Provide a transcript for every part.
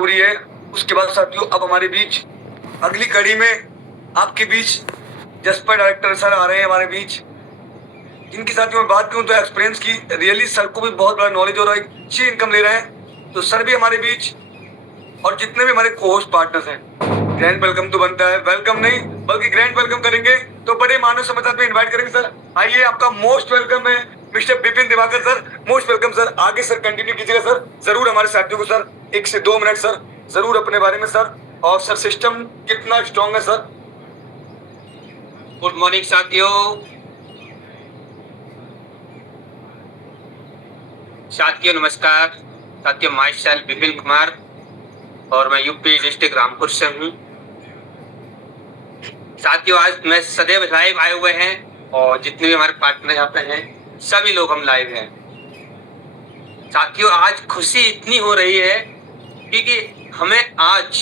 पूरी है। उसके बाद साथियों अब हमारे बीच अगली कड़ी में आपके बीच जसपा डायरेक्टर सर आ रहे हैं हमारे बीच, जिनकी साथियों में बात करूं तो एक्सपीरियंस की रियली सर को भी बहुत बड़ा नॉलेज और एक अच्छी इनकम ले रहे हैं। तो सर भी हमारे बीच और जितने भी हमारे को होस्ट पार्टनर्स हैं, ग्रैंड वेलकम तो बनता है, वेलकम नहीं बल्कि ग्रैंड वेलकम करेंगे। तो बड़े मानव समाचार में इन्वाइट करेंगे सर। आइए, आपका मोस्ट वेलकम है mister Bipin Diwakar sir, most welcome sir. आगे सर कंटिन्यू कीजिएगा सर, जरूर हमारे साथियों को सर 1 से 2 मिनट सर जरूर अपने बारे में सर, और सर सिस्टम कितना स्ट्रॉन्ग है सर। गुड मॉर्निंग साथियों। साथियों नमस्कार। साथियों माई सेल्फ विपिन कुमार और मैं यूपी डिस्ट्रिक्ट रामपुर से हूँ। साथियों आज मैं सदैव लाइव आए हुए हैं और जितने भी हमारे पार्टनर यहाँ पे हैं सभी लोग हम लाइव हैं। साथियों आज खुशी इतनी हो रही है क्योंकि हमें आज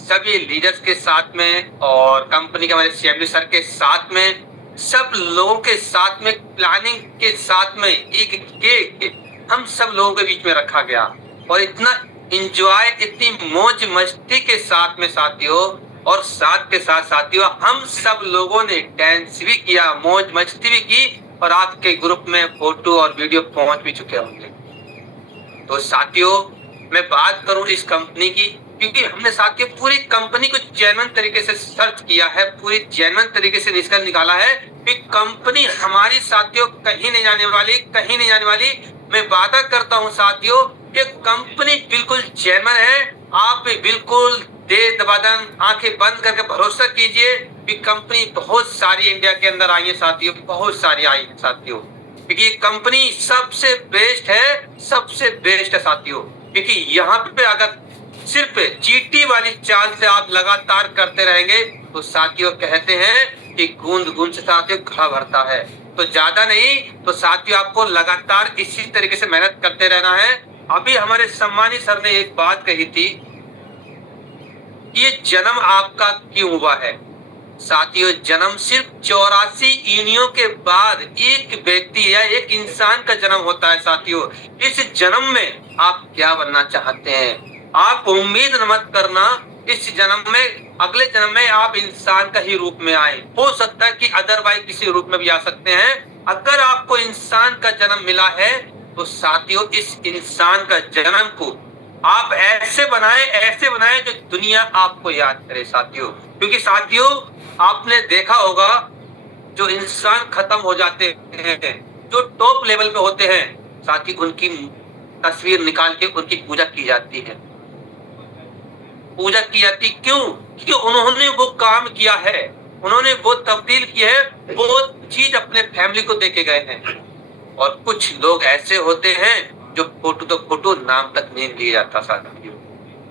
सभी लीडर्स के साथ में और कंपनी के हमारे सीएमडी सर के साथ में सब लोगों के साथ में प्लानिंग के साथ में एक केक हम सब लोगों के बीच में रखा गया और इतना एंजॉय इतनी मौज मस्ती के साथ में साथियों, और साथ के साथ साथियों हम सब लोगों ने डांस भी किया, मौज मस्ती भी की और आपके ग्रुप में फोटो और वीडियो पहुंच भी चुके होंगे। तो साथियों मैं बात करूं इस कंपनी की, क्योंकि हमने साथियों पूरी कंपनी को जेन्युइन तरीके से सर्च किया है, पूरी जेन्युइन तरीके से निष्कर्ष निकाला है कि कंपनी हमारी साथियों कहीं नहीं जाने वाली, कहीं नहीं जाने वाली। मैं वादा करता हूं साथियों कि कंपनी बिल्कुल जेन्युइन है। आप भी बिल्कुल दे दबादन आंखें बंद करके भरोसा कीजिए कि कंपनी बहुत सारी इंडिया के अंदर आई है साथियों, बहुत सारी आई है साथियों, क्योंकि ये कंपनी सबसे बेस्ट है, सबसे बेस्ट है साथियों। क्योंकि यहाँ पे अगर सिर्फ चींटी वाली चाल से आप लगातार करते रहेंगे तो साथियों कहते हैं कि गूंद गूंद से साथियों घड़ा भरता है। तो ज्यादा नहीं तो साथियों आपको लगातार इसी तरीके से मेहनत करते रहना है। अभी हमारे सम्मानित सर ने एक बात कही थी कि ये जन्म आपका क्यों हुआ है। साथियों जन्म सिर्फ 84 यूनियों के बाद एक व्यक्ति या एक इंसान का जन्म होता है साथियों। इस जन्म में आप क्या बनना चाहते हैं, आप उम्मीद मत करना इस जन्म में, अगले जन्म में आप इंसान का ही रूप में आए। हो सकता है कि अदरवाइज किसी रूप में भी आ सकते हैं। अगर आपको इंसान का जन्म मिला है तो साथियों इस इंसान का जन्म को आप ऐसे बनाए जो दुनिया आपको याद करे साथियों। क्योंकि साथियों आपने देखा होगा जो इंसान खत्म हो जाते हैं, जो टॉप लेवल पे होते हैं साथी, उनकी तस्वीर निकाल के उनकी पूजा की जाती है। पूजा की जाती क्यों? क्योंकि उन्होंने वो काम किया है, उन्होंने वो तब्दील किया है, वो चीज अपने फैमिली को देके गए हैं। और कुछ लोग ऐसे होते हैं जो फोटो तो फोटो नाम तक नहीं लिया जाता साथियों।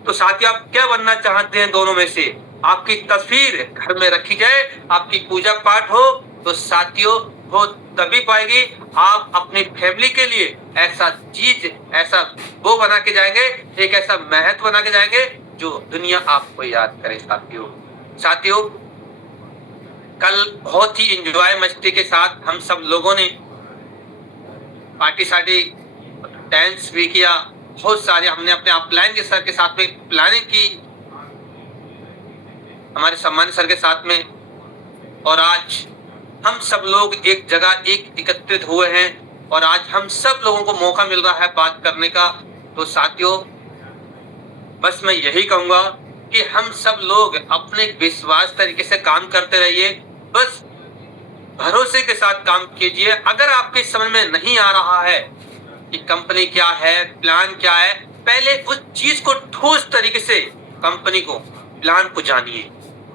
तो साथियों आप क्या बनना चाहते हैं दोनों में से? आपकी तस्वीर घर में रखी जाए, आपकी पूजा पाठ हो तो साथियों हो तभी पाएगी। आप अपनी फैमिली के लिए ऐसा चीज, ऐसा वो बना के जाएंगे, एक ऐसा महत्व बना के जाएंगे जो दुनिया आपको याद करे साथियों। साथियों कल बहुत ही एंजॉय मस्ती के साथ हम सब लोगों ने पार्टी सार्टी डांस भी किया, बहुत सारे हमने अपने अपलाइन के सर के साथ में प्लानिंग की, हमारे सम्मानित सर के साथ में। और आज हम सब लोग एक जगह एक एकत्रित हुए हैं और आज हम सब लोगों को मौका मिल रहा है बात करने का। तो साथियों बस मैं यही कहूंगा कि हम सब लोग अपने विश्वास तरीके से काम करते रहिए, बस भरोसे के साथ काम कीजिए। अगर आपके समझ में नहीं आ रहा है कि कंपनी क्या है, प्लान क्या है, पहले उस चीज को ठोस तरीके से कंपनी को, प्लान को जानिए।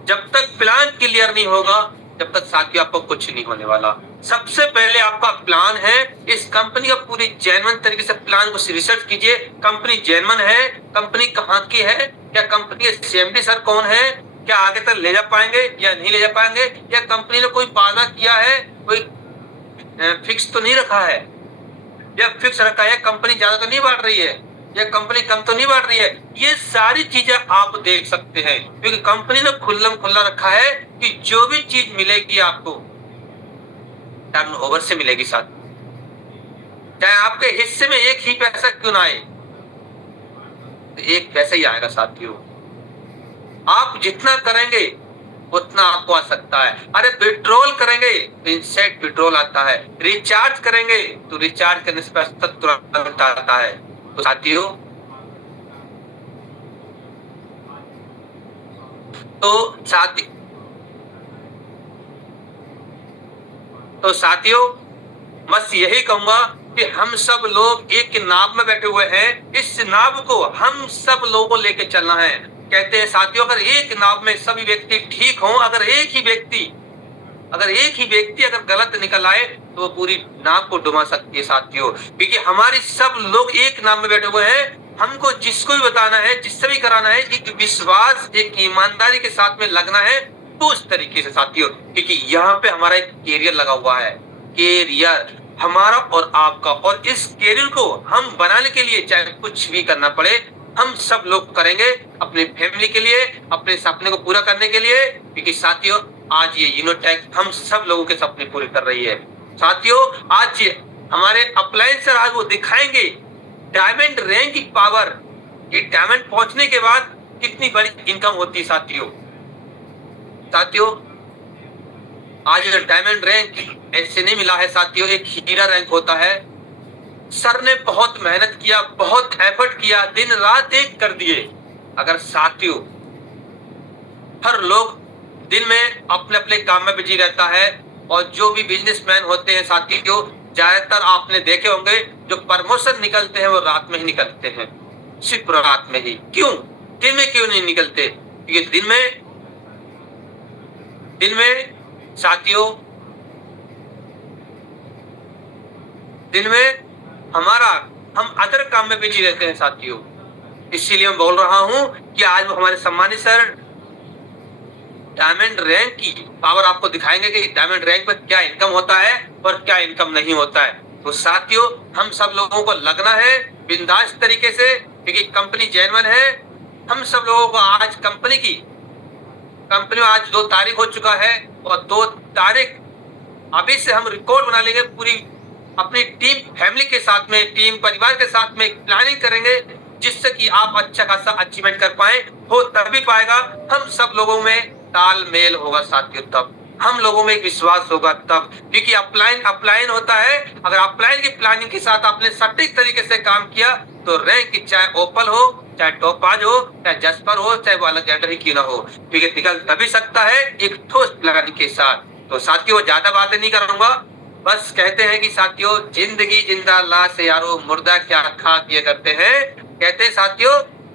जब तक प्लान क्लियर नहीं होगा जब तक साथियों आपको कुछ नहीं होने वाला। सबसे पहले आपका प्लान है, इस कंपनी का पूरी जेन्युइन तरीके से प्लान को रिसर्च कीजिए। कंपनी जेन्युइन है, कंपनी कहाँ की है, क्या कंपनी के सीएमडी सर कौन है, क्या आगे तक ले जा पाएंगे या नहीं ले जा पाएंगे, या कंपनी ने कोई वादा किया है, कोई फिक्स तो नहीं रखा है, या फिक्स रखा है, कंपनी ज्यादा तो नहीं बढ़ रही है या कंपनी कम तो नहीं बढ़ रही है। ये सारी चीजें आप देख सकते हैं क्योंकि कंपनी ने खुल्लम खुल्ला रखा है कि जो भी चीज मिलेगी आपको टर्नओवर से मिलेगी साथ, चाहे आपके हिस्से में एक ही पैसा क्यों ना आए। तो एक वैसे ही आएगा साथियों। आप जितना करेंगे उतना आपको आ सकता है। अरे विड्रॉल करेंगे तो इंस्टेंट विड्रॉल आता है, रिचार्ज करेंगे तो रिचार्ज करने से पैसा तुरंत आता है। तो साथियों तो साथियों बस यही कहूंगा कि हम सब लोग एक नाव में बैठे हुए हैं, इस नाव को हम सब लोगों को लेके चलना है। कहते हैं साथियों अगर एक नाव में सभी व्यक्ति ठीक हों, अगर एक ही व्यक्ति अगर गलत निकल आए तो वो पूरी नाव को डुबा सकती है साथियों। क्योंकि हमारे सब लोग एक नाव में बैठे हुए हैं, हमको जिसको भी बताना है, जिससे भी कराना है, एक विश्वास एक ईमानदारी के साथ में लगना है, तो उस तरीके से साथियों। क्योंकि यहाँ पे हमारा एक कैरियर लगा हुआ है, कैरियर हमारा और आपका, और इस कैरियर को हम बनाने के लिए चाहे कुछ भी करना पड़े हम सब लोग करेंगे, अपनी फैमिली के लिए, अपने सपने को पूरा करने के लिए। क्योंकि साथियों आज ये यूनोटेक हम सब लोगों के सपने पूरे कर रही है। साथियों आज हमारे अपलाइन सर आज वो दिखाएंगे डायमंड रैंक की पावर, कि डायमंड पहुंचने के बाद कितनी बड़ी इनकम होती है साथियों। आज डायमंड रैंक ऐसे नहीं मिला है साथियों, एक हीरा रैंक होता है। सर ने बहुत मेहनत किया, बहुत एफर्ट किया, दिन रात एक कर दिए। अगर साथियों हर लोग दिन में अपने अपने काम में बिजी रहता है, और जो भी बिजनेसमैन होते हैं साथियों ज्यादातर आपने देखे होंगे जो प्रमोशन निकलते हैं वो रात में ही निकलते हैं, सिर्फ रात में ही। क्यों? दिन में क्यों नहीं निकलते? क्योंकि दिन में साथियों दिन में हम अदर काम में बिजी रहते हैं साथियों। इसीलिए मैं बोल रहा हूं कि आज वो हमारे सम्मानित सर डायमंड रैंक की पावर आपको दिखाएंगे कि डायमंड रैंक में क्या इनकम होता है और क्या इनकम नहीं होता है। तो साथियों हम सब लोगों को लगना है बिंदास तरीके से, क्योंकि कंपनी जेन्युइन है। हम सब लोगों को आज कंपनी में आज 2 तारीख हो चुका है, और 2 तारीख अभी से हम रिकॉर्ड बना लेंगे, पूरी अपनी टीम फैमिली के साथ में, टीम परिवार के साथ में प्लानिंग करेंगे, जिससे कि आप अच्छा खासा अचीवमेंट कर पाए। हो तभी पाएगा, हम सब लोगों में तालमेल होगा साथियों, तब हम लोगों में एक विश्वास होगा तब। क्योंकि अपलाइन होता है, अगर अपलाइन की प्लानिंग के साथ आपने सटीक तरीके से काम किया तो रैंक चाहे ओपल हो, चाहे टॉपाज हो, चाहे जस्पर हो, चाहे वो अलेक्जेंडर ही क्यों ना हो, क्योंकि निकल तभी सकता है एक ठोस प्लानिंग के साथ। तो साथियों ज्यादा बातें नहीं करूंगा, बस कहते हैं कि साथियों जिंदगी जिंदा लाश से यारो मुर्दा क्या खाक ये करते हैं। कहते हैं साथियों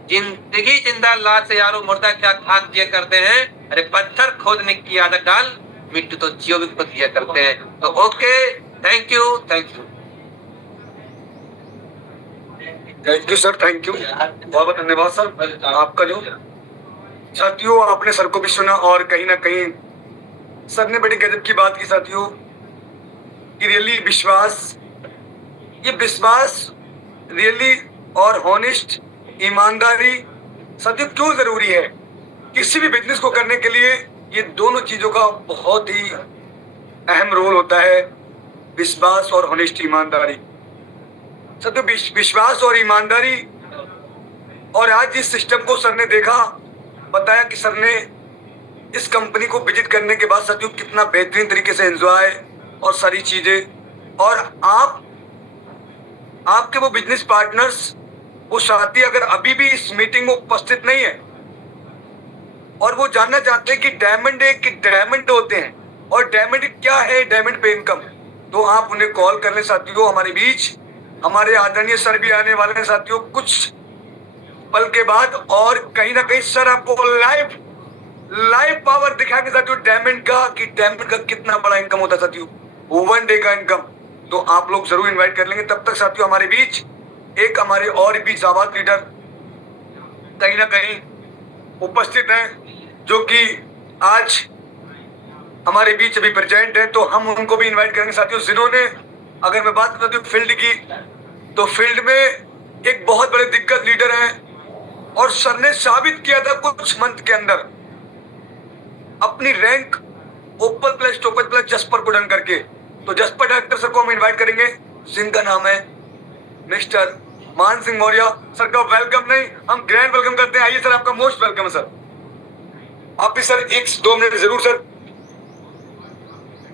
जिंदगी जिंदा लाश से यारो मुर्दा क्या खाक ये करते हैं। अरे पत्थर खोदने की आदत डाल, मिट्टी तो जियो भी खुद दिया करते हैं। तो okay, thank you sir, thank you, बहुत बहुत धन्यवाद सर आपका। जो साथियों आपने सर को भी सुना, और कहीं ना कहीं सर ने बड़ी गजब की बात की साथियों, कि रियली विश्वास रियली और हॉनेस्ट ईमानदारी साथियों क्यों जरूरी है किसी भी बिजनेस को करने के लिए। ये दोनों चीजों का बहुत ही अहम रोल होता है, विश्वास और हॉनेस्ट ईमानदारी। साथियों विश्वास और ईमानदारी, और आज जिस सिस्टम को सर ने देखा, बताया कि सर ने इस कंपनी को विजिट करने के बाद साथियों कितना बेहतरीन तरीके से एंजॉय और सारी चीजें, और आपके वो बिजनेस पार्टनर्स, वो साथी अगर अभी भी इस मीटिंग में उपस्थित नहीं है और वो जानना चाहते हैं कि डायमंड होते हैं और डायमंड क्या है, डायमंड पे इनकम, तो आप उन्हें कॉल कर लें साथियों। हमारे बीच हमारे आदरणीय सर भी आने वाले हैं साथियों कुछ पल के बाद, और कहीं ना कहीं सर आपको लाइव पावर दिखाएंगे साथियों डायमंड का, कि डायमंड का कितना बड़ा इनकम होता है साथियों, 1 डे का इनकम। तो आप लोग जरूर इनवाइट कर लेंगे। तब तक साथियों हमारे बीच एक हमारे और भी जाबाज लीडर कहीं ना कहीं उपस्थित हैं, जो कि आज हमारे बीच अभी प्रेजेंट है, तो हम उनको भी इनवाइट करेंगे साथियों, जिन्होंने, अगर मैं बात करता हूँ फील्ड की, तो फील्ड में एक बहुत बड़े दिग्गज लीडर हैं, और सर ने साबित किया था कुछ मंथ के अंदर अपनी रैंक ओपल प्लस टोपल प्लस जस्पर को डन करके। तो जस्पर डायरेक्टर सर को हम इनवाइट करेंगे, जिनका नाम है मिस्टर मान सिंह मौर्य सर का वेलकम नहीं, हम ग्रैंड वेलकम करते हैं। आइए सर, आपका मोस्ट वेलकम है सर। आप भी सर 1-2 मिनट जरूर sir.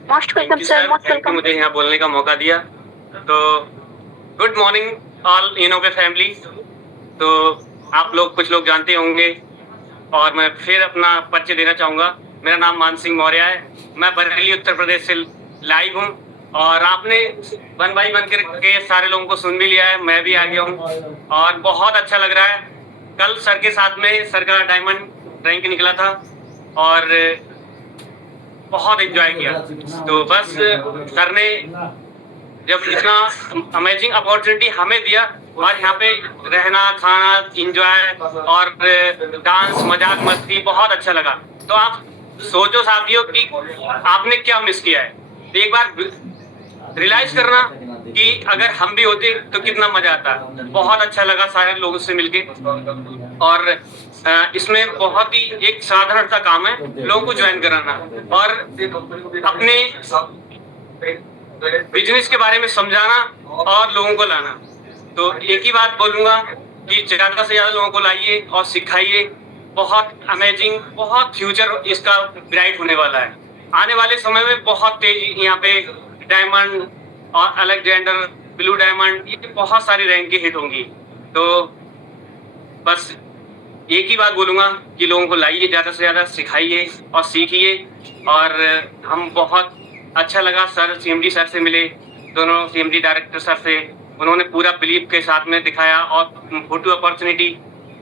Most welcome sir, most thank you welcome. मुझे यहाँ बोलने का मौका दिया। तो गुड मॉर्निंग ऑल इनोवे फैमिली। तो आप लोग कुछ लोग जानते होंगे और मैं फिर अपना परिचय देना चाहूँगा। मेरा नाम मान सिंह मौर्य है, मैं बरेली उत्तर प्रदेश से लाइव हूँ और आपने 1 बाई 1 करके सारे लोगों को सुन भी लिया है, मैं भी आ गया हूँ और बहुत अच्छा लग रहा है। कल सर के साथ में सर का डायमंड रैंक निकला था और बहुत एंजॉय किया। तो बस सर ने जब इतना अमेजिंग अपॉर्चुनिटी हमें दिया और यहाँ पे रहना खाना एंजॉय और डांस मजाक मस्ती बहुत अच्छा लगा। तो आप सोचो साथियों कि आपने क्या मिस किया है। तो एक बार रियलाइज करना कि अगर हम भी होते तो कितना मजा आता। बहुत अच्छा लगा सारे लोगों से मिलके और इसमें बहुत ही एक साधारण सा काम है लोगों को ज्वाइन कराना और अपने बिजनेस के बारे में समझाना और लोगों को लाना। तो एक ही बात बोलूंगा कि ज्यादा से ज्यादा लोगों को लाइए और सिखाइए। बहुत अमेजिंग, बहुत फ्यूचर इसका ब्राइट होने वाला है। आने वाले समय में बहुत तेज यहाँ पे डायमंड और अलेक्जेंडर, ब्लू डायमंड, ये बहुत सारी रैंकें हिट होंगी। तो बस एक ही बात बोलूंगा कि लोगों को लाइए, ज्यादा से ज्यादा सिखाइए और सीखिए। और हम बहुत अच्छा लगा सर, सीएमडी सर से मिले, दोनों सीएमडी डायरेक्टर सर से, उन्होंने पूरा बिलीव के साथ में दिखाया और फोटो अपॉर्चुनिटी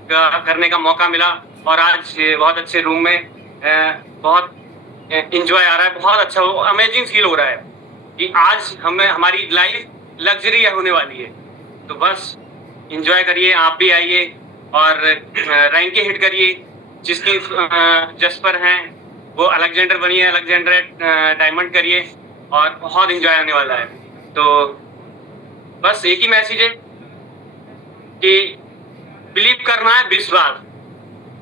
करने का मौका मिला और आज बहुत अच्छे रूम में बहुत एंजॉय आ रहा है। बहुत अच्छा, अमेजिंग फील हो रहा है कि आज हमें हमारी लाइफ लग्जरी होने वाली है। तो बस एंजॉय करिए, आप भी आइए और रैंकें हिट करिए। जिसकी जस्पर हैं वो अलेक्जेंडर बनिए, अलेक्जेंडर डायमंड करिए और बहुत एंजॉय आने वाला है। तो बस एक ही मैसेज है कि बिलीव करना है, विश्वास,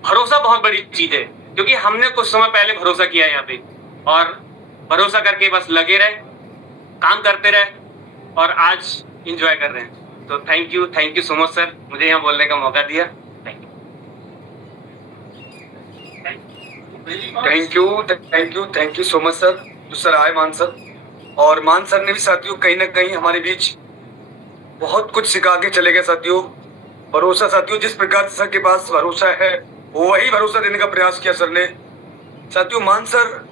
भरोसा बहुत बड़ी चीज है। क्योंकि हमने कुछ समय पहले भरोसा किया है यहाँ पे और भरोसा करके बस लगे रहे, काम करते रहे और आज एंजॉय कर रहे हैं। तो thank you so much sir, मुझे यहाँ बोलने का मौका दिया। Thank you so much sir. जो सर आए मान सर, और मान सर ने भी साथियों कहीं ना कहीं हमारे बीच बहुत कुछ सिखा के चले गए साथियों। भरोसा साथियों, जिस प्रकार से सर के पास भरोसा है वही भरोसा देने का प्रयास किया सर ने। साथियों मान सर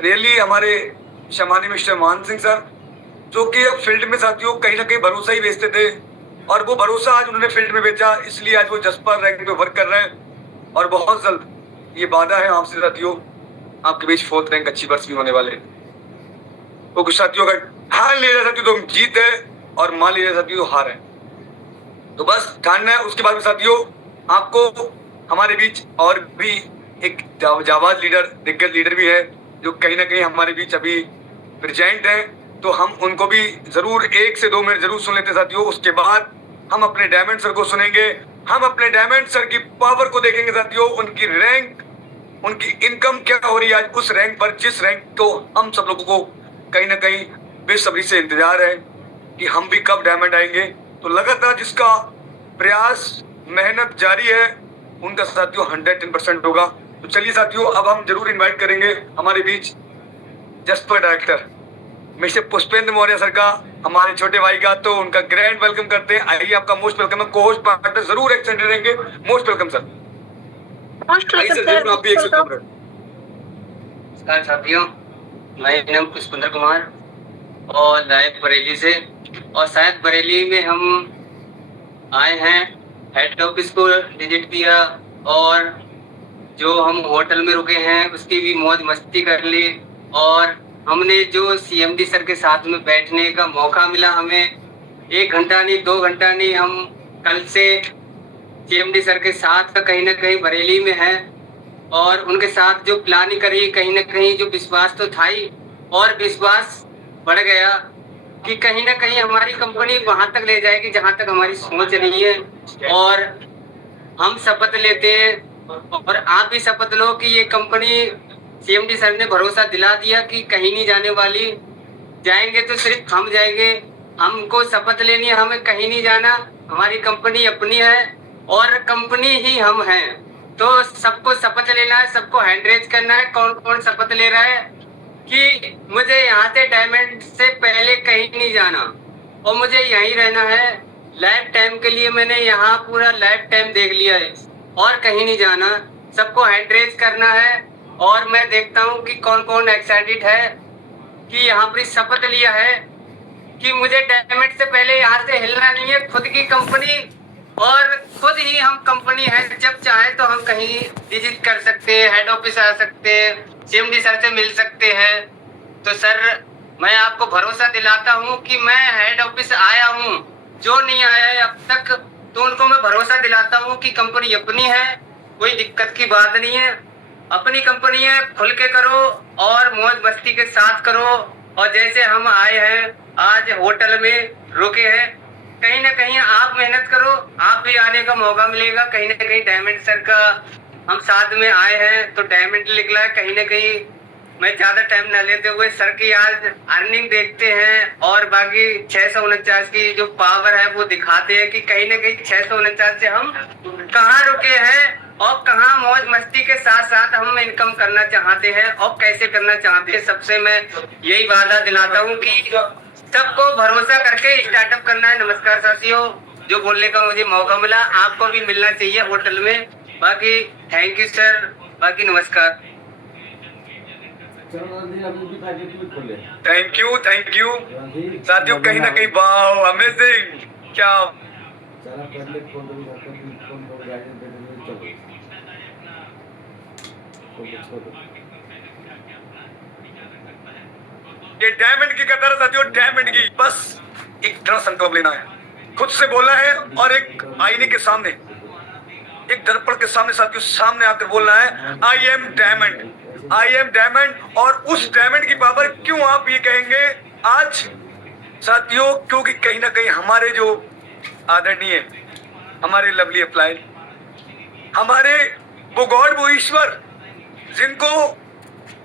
रियली हमारे शमानी मिस्टर मान सिंह सर, जो कि अब फील्ड में साथियों कहीं ना कहीं भरोसा ही बेचते थे और वो भरोसा आज उन्होंने फील्ड में बेचा, इसलिए आज वो जसपर रैंक पे वर्क कर रहे हैं। और बहुत जल्द ये वादा है आपसे साथियों, आपके बीच 4th रैंक अच्छी बर्स भी होने वाले। तो कुछ साथियों अगर हार ले रहे साथियों तो जीत है और मान ले रहे साथियों तो हार है। तो बस ठानना है। उसके बाद में साथियों आपको हमारे बीच और भी एक जाबाज लीडर, दिग्गज लीडर भी है जो कहीं ना कहीं हमारे बीच अभी प्रेजेंट है। तो हम उनको भी जरूर 1 से 2 मिनट जरूर सुन लेते साथियों। उसके बाद हम अपने डायमंड सर को सुनेंगे, हम अपने डायमंड सर की पावर को देखेंगे साथियों, उनकी रैंक, उनकी इनकम क्या हो रही है आज उस रैंक पर, जिस रैंक को हम सब लोगों को कहीं ना कहीं बेसब्री से इंतजार है कि हम भी कब डायमंड आएंगे। तो लगातार जिसका प्रयास मेहनत जारी है उनका साथियों 110% होगा। तो चलिए साथियों अब हम जरूर इनवाइट करेंगे हमारे बीच जसपर director mister Pushpendra Maurya sir का, हमारे छोटे भाई का। तो उनका ग्रैंड वेलकम करते हैं। आइए, आपका मोस्ट वेलकम है। को-होस्ट पार्टनर जरूर एक्सटेंड रहेंगे। Most welcome sir. मोस्ट आइए सर, वेलकम जरूर आप भी 1 से 2 मिनट। नमस्कार साथियों, मैं नाम पुष्पेंद्र कुमार और लाइव बरेली से, और शायद बरेली में हम आए हैं, हेड ऑफिस को विजिट किया और जो हम होटल में रुके हैं उसकी भी मौज मस्ती कर ली। और हमने जो सीएमडी सर के साथ में बैठने का मौका मिला, हमें 1 घंटा नहीं 2 घंटा नहीं, हम कल से सीएमडी सर के साथ कहीं ना कहीं बरेली में हैं और उनके साथ जो प्लानिंग करी, कहीं ना कहीं जो विश्वास तो था ही और विश्वास बढ़ गया कि कहीं ना कहीं हमारी कंपनी वहां तक ले जाएगी जहां तक हमारी सोच रही है। और हम शपथ लेते हैं और आप भी शपथ लो कि ये कंपनी, सीएमडी सर ने भरोसा दिला दिया कि कहीं नहीं जाने वाली, जाएंगे तो सिर्फ हम जाएंगे। हमको शपथ लेनी है, हमें कहीं नहीं जाना, हमारी कंपनी अपनी है और कंपनी ही हम हैं। तो सबको शपथ लेना है, सबको हैंडरेज करना है। कौन कौन शपथ ले रहा है कि मुझे यहाँ से डायमंड से पहले कहीं नहीं जाना और मुझे यहीं रहना है लाइफ टाइम के लिए। मैंने यहाँ पूरा लाइफ टाइम देख लिया है और कहीं नहीं जाना। सबको हैंडरेज करना है और मैं देखता हूँ कि कौन कौन एक्साइटेड है कि यहाँ पर शपथ लिया है कि मुझे डायमंड से पहले यहाँ से हिलना नहीं है। खुद की कंपनी और खुद ही हम कंपनी है। जब चाहे तो हम कहीं विजिट कर सकते हैं, हेड ऑफिस आ सकते हैं, सीएमडी सर से मिल सकते हैं। तो सर मैं आपको भरोसा दिलाता हूँ कि मैं हेड ऑफिस आया हूँ, जो नहीं आया है अब तक तो उनको मैं भरोसा दिलाता हूँ कि कंपनी अपनी है, कोई दिक्कत की बात नहीं है। अपनी कंपनी है, खुल के करो और मौज मस्ती के साथ करो। और जैसे हम आए हैं आज होटल में रुके हैं, कहीं ना कहीं आप मेहनत करो, आप भी आने का मौका मिलेगा। कहीं ना कहीं डायमंड सर का हम साथ में आए हैं तो डायमंड निकला है। कहीं ना कहीं मैं ज्यादा टाइम न लेते हुए सर की आज अर्निंग देखते हैं और बाकी 649 की जो पावर है वो दिखाते हैं कि कहीं ना कहीं 649 से हम कहाँ रुके हैं और कहाँ मौज मस्ती के साथ साथ हम इनकम करना चाहते हैं और कैसे करना चाहते हैं। सबसे मैं यही वादा दिलाता हूँ कि सबको भरोसा करके स्टार्टअप करना है। नमस्कार साथियों, जो बोलने का मुझे मौका मिला, आपको भी मिलना चाहिए होटल में। बाकी थैंक यू सर, बाकी नमस्कार। थैंक यू साथियों। कहीं ना कहीं वाह, अमेजिंग, क्या ये डायमंड की कतार साथियों, डायमंड की। बस एक दृढ़ संकल्प लेना है, खुद से बोलना है और एक आईने के सामने, एक दर्पण के सामने साथियों, सामने आकर बोलना है I am diamond, I am diamond. और उस डायमंड की पावर क्यों आप ये कहेंगे आज साथियों, क्योंकि कहीं ना कहीं हमारे जो आदरणीय, हमारे लवली अपलाइन, हमारे वो गॉड, वो ईश्वर, जिनको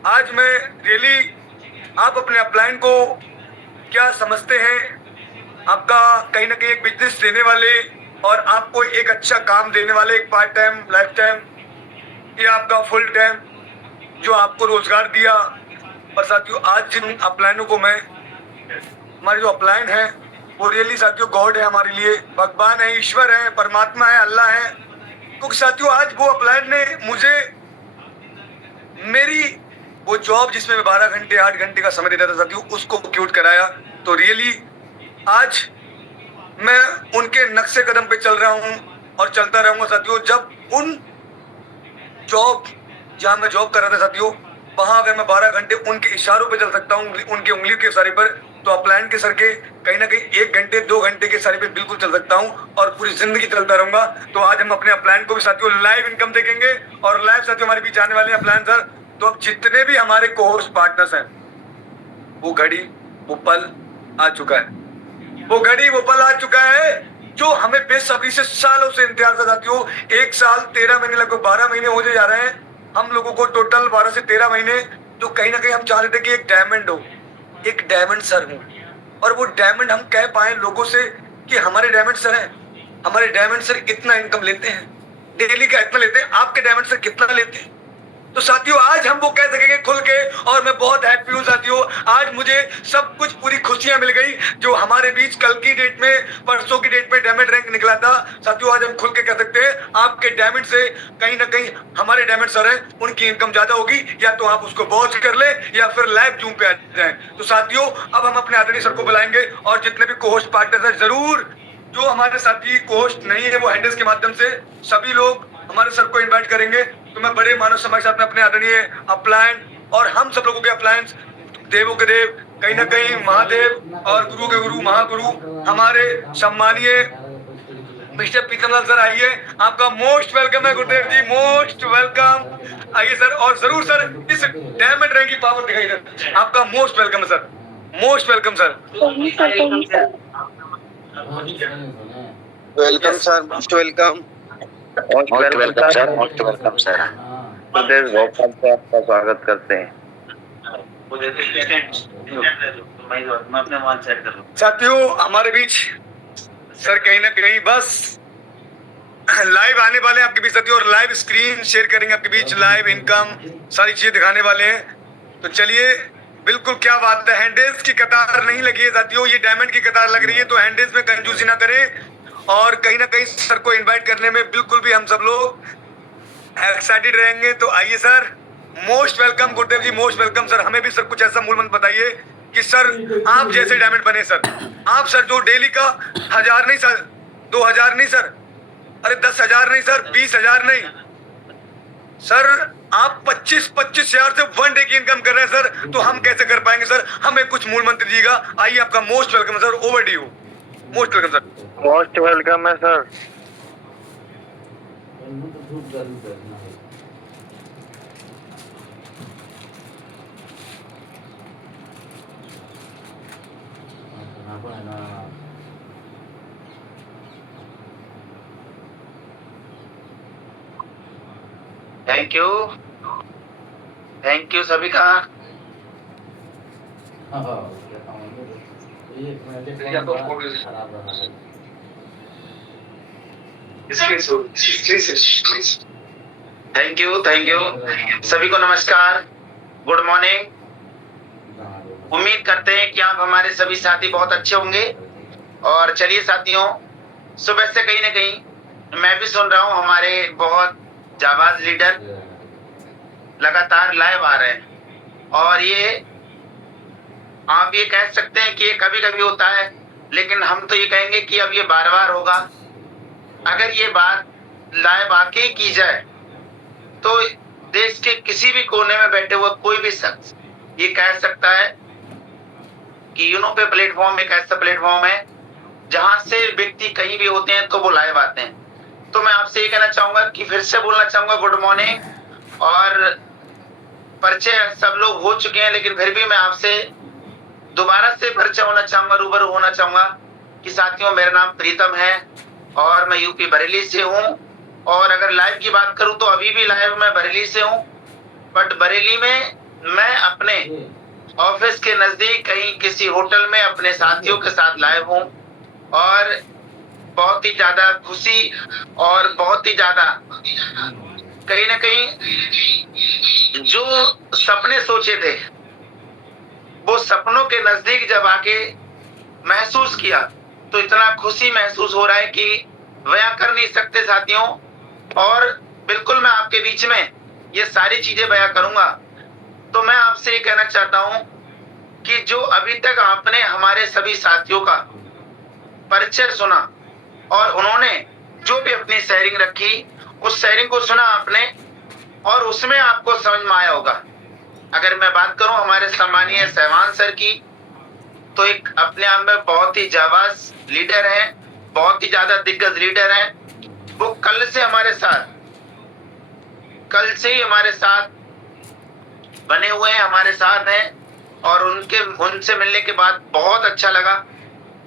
आज मैं रियली, आप अपने अपलाइन को क्या समझते हैं, आपका कहीं ना कहीं एक बिजनेस देने वाले और आपको एक अच्छा काम देने वाले, एक पार्ट टाइम, लाइफ टाइम या आपका फुल टाइम जो आपको रोजगार दिया। और साथियों आज जिन अपलाइनों को मैं, हमारे जो अपलाइन है वो रियली साथियों गॉड है हमारे लिए, भगवान है, ईश्वर है, परमात्मा है, अल्लाह है। क्योंकि साथियों आज वो अपलाइन ने मुझे मेरी वो जॉब जिसमें मैं 12 घंटे 8 घंटे का समय देता था साथियों, उसको क्यूट कराया। तो रियली आज मैं उनके नक्शे कदम पे चल रहा हूँ और चलता रहूंगा साथियों। जब उन जॉब, जहाँ मैं जॉब कर रहा था साथियों, वहां अगर मैं 12 घंटे उनके इशारों पे चल सकता हूँ, उनके उंगली के इशारे पर, तो अपलाइन के सर के कहीं ना कहीं 1 घंटे 2 घंटे के इशारे पे बिल्कुल चल सकता हूँ और पूरी जिंदगी चलता रहूंगा। तो आज हम अपने अपलाइन को भी साथियों लाइव इनकम देखेंगे और लाइव साथियों हमारे बीच आने वाले हैं अपलाइन सर। तो अब जितने भी हमारे कोहोस्ट पार्टनर्स हैं, वो घड़ी, वो पल आ चुका है, वो घड़ी, वो पल आ चुका है जो हमें बेसब्री से सालों से इंतजार था साथियों। 1 साल 13 महीने, लगभग 12 महीने होने जा रहे हैं हम लोगों को, टोटल 12 से 13 महीने। तो कहीं ना कहीं हम चाह रहे थे कि एक डायमंड हो, एक डायमंड सर हो, और वो डायमंड हम कह पाए लोगों से कि हमारे डायमंड सर हैं, हमारे डायमंड सर इतना इनकम लेते हैं, डेली का इतना लेते हैं, आपके डायमंड सर कितना लेते हैं। तो साथियों आज हम वो कह सकेंगे खुल के, और मैं बहुत हैप्पी हूँ साथियों। आज मुझे सब कुछ, पूरी खुशियां मिल गई जो हमारे बीच कल की डेट में, परसों की डेट में डायमंड रैंक निकला था साथियों। आज हम खुल के कह सकते हैं आपके डायमंड से कहीं ना कहीं हमारे डायमंड सर हैं, उनकी इनकम ज्यादा होगी। या तो आप उसको वॉच कर ले या फिर लाइव जूम पे आ जाए। तो साथियों अब हम अपने आदरणीय सर को बुलाएंगे और जितने भी कोहोस्ट पार्टनर है, जरूर जो हमारे साथी कोहोस्ट नहीं है वो हैंडल्स के माध्यम से सभी लोग हमारे सर को इन्वाइट करेंगे। तो मैं बड़े मानव समाज के साथ में अपने आदरणीय अपलायन और हम सब लोगों के अपलायंस, देवों के देव, कहीं ना कहीं महादेव और गुरु के गुरु, महागुरु, हमारे सम्मानीय मिस्टर पीतमलाल सर, आइए, आपका मोस्ट वेलकम है गुरुदेव जी, मोस्ट वेलकम। आइए सर, और जरूर सर इस डायमंड रैंक की पावर दिखाइए सर, आपका मोस्ट वेलकम है sir, most welcome sir. Welcome sir, most welcome, most welcome sir, most welcome sir. Sudesh Bhopal से आपका स्वागत करते हैं। साथियों हमारे बीच सर कहीं ना कहीं बस लाइव आने वाले हैं आपके बीच साथियों, और लाइव स्क्रीन शेयर करेंगे आपके बीच, लाइव इनकम सारी चीजें दिखाने वाले हैं। तो चलिए, बिल्कुल क्या बात है, हैंडेज की कतार नहीं लगी है साथियों, ये डायमंड की कतार लग रही है, तो हैंडेज में कंजूसी ना करें, और कहीं ना कहीं सर को इनवाइट करने में बिल्कुल भी हम सब लोग एक्साइटेड रहेंगे। तो आइए सर, मोस्ट वेलकम गुरुदेव जी, मोस्ट वेलकम सर। हमें भी सर कुछ ऐसा मूल मंत्र बताइए कि सर आप जैसे डायमंड बने सर, आप सर जो डेली का 1000 नहीं सर, 2000 नहीं सर, अरे 10,000 नहीं सर, 20,000 नहीं सर, आप 25,000 से 1 डे की इनकम कर रहे हैं सर, तो हम कैसे कर पाएंगे सर? हमें कुछ मूल मंत्र दीजिएगा। आइए, आपका most welcome sir, over to you. Most welcome sir. Most welcome है सर। थैंक यू सभी का। थैंक यू सभी को नमस्कार, गुड मॉर्निंग। उम्मीद करते हैं कि आप हमारे सभी साथी बहुत अच्छे होंगे। और चलिए साथियों, सुबह से कहीं ना कहीं मैं भी सुन रहा हूँ हमारे बहुत जाबाज लीडर लगातार लाइव आ रहे हैं, और ये आप ये कह सकते हैं कि ये कभी कभी होता है, लेकिन हम तो ये कहेंगे कि अब ये बार बार होगा। अगर ये बात लाइव आके की जाए तो देश के किसी भी कोने में बैठे हुए कोई भी शख्स ये कह सकता है कि यूनो पे प्लेटफॉर्म एक ऐसा प्लेटफॉर्म है जहां से व्यक्ति कहीं भी होते हैं तो वो लाइव आते हैं। तो मैं आपसे ये कहना चाहूंगा कि फिर से बोलना चाहूंगा गुड मॉर्निंग। और परिचय सब लोग हो चुके हैं, लेकिन फिर भी मैं आपसे दोबारा से परिचय होना चाहूंगा, रूबरू होना चाहूंगा कि साथियों, मेरा नाम प्रीतम है और मैं यूपी बरेली से हूँ। और अगर लाइव की बात करूं तो अभी भी लाइव मैं बरेली से हूँ, बट बरेली में मैं अपने ऑफिस के नजदीक कहीं किसी होटल में अपने साथियों के साथ लाइव हूँ। और बहुत ही ज्यादा खुशी और बहुत ही ज्यादा कहीं ना कहीं जो सपने सोचे थे वो सपनों के नजदीक जब आके महसूस किया तो इतना खुशी महसूस हो रहा है कि बयां कर नहीं सकते साथियों। और बिल्कुल मैं आपके बीच में ये सारी चीजें बयां करूंगा। तो मैं आपसे ये कहना चाहता हूं कि जो अभी तक आपने हमारे सभी साथियों का परिचय सुना और उन्होंने जो भी अपनी शेयरिंग रखी, उस शेयरिंग को सुना आपने और उसमें आपको समझ में आया होगा। अगर मैं बात करूं हमारे सम्मानीय सहवान सर की, तो एक अपने आप में बहुत ही जाबाज लीडर हैं, बहुत ही ज्यादा दिग्गज लीडर हैं। वो कल से ही हमारे साथ बने हुए हैं, हमारे साथ हैं, और उनसे मिलने के बाद बहुत अच्छा लगा।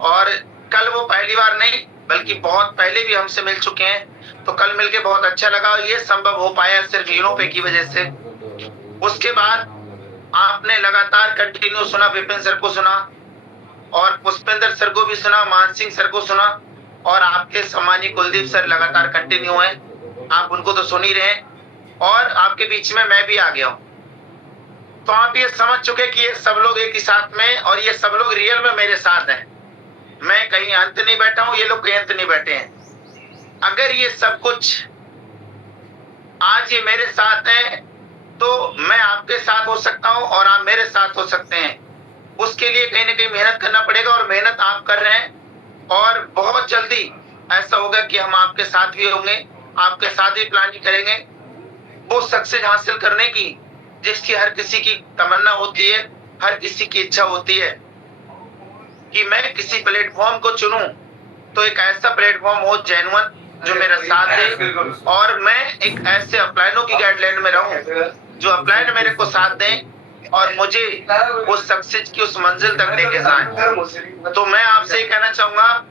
और कल वो पहली बार नहीं बल्कि बहुत पहले भी हमसे मिल चुके हैं, तो कल मिलके बहुत अच्छा लगा। और ये संभव हो पाया सिर्फ यूनो पे की वजह से। उसके बाद आपने लगातार कंटिन्यू सुना, विपिन सर को सुना और पुष्पेंद्र सर को भी सुना, मान सिंह सर को सुना, और आपके सम्मानीय कुलदीप सर लगातार कंटिन्यू हैं, आप उनको तो सुन ही रहे हैं। और आपके बीच में मैं भी आ गया हूँ, तो आप ये समझ चुके कि ये सब लोग एक ही साथ में, और ये सब लोग रियल में मेरे साथ हैं। मैं कहीं अंत नहीं बैठा हूँ, ये लोग कहीं अंत नहीं बैठे हैं। अगर ये सब कुछ आज ये मेरे साथ हैं तो मैं आपके साथ हो सकता हूँ और आप मेरे साथ हो सकते हैं। उसके लिए कहीं ना कहीं मेहनत करना पड़ेगा, और मेहनत आप कर रहे हैं। और बहुत जल्दी ऐसा होगा कि हम आपके साथ भी होंगे, आपके साथ ही प्लानिंग करेंगे वो सक्सेस हासिल करने की जिसकी हर किसी की तमन्ना होती है, हर किसी की इच्छा होती है कि मैं किसी प्लेटफॉर्म को चुनूं तो एक ऐसा प्लेटफॉर्म हो जेन्युइन जो मेरा साथ दे, और मैं एक ऐसे अपलाइनों की गाइडलाइन में रहूं जो अपलाइन मेरे को साथ दें और मुझे उस सक्सेस की उस मंजिल तक लेके जाएं। तो मैं आपसे कहना चाहूंगा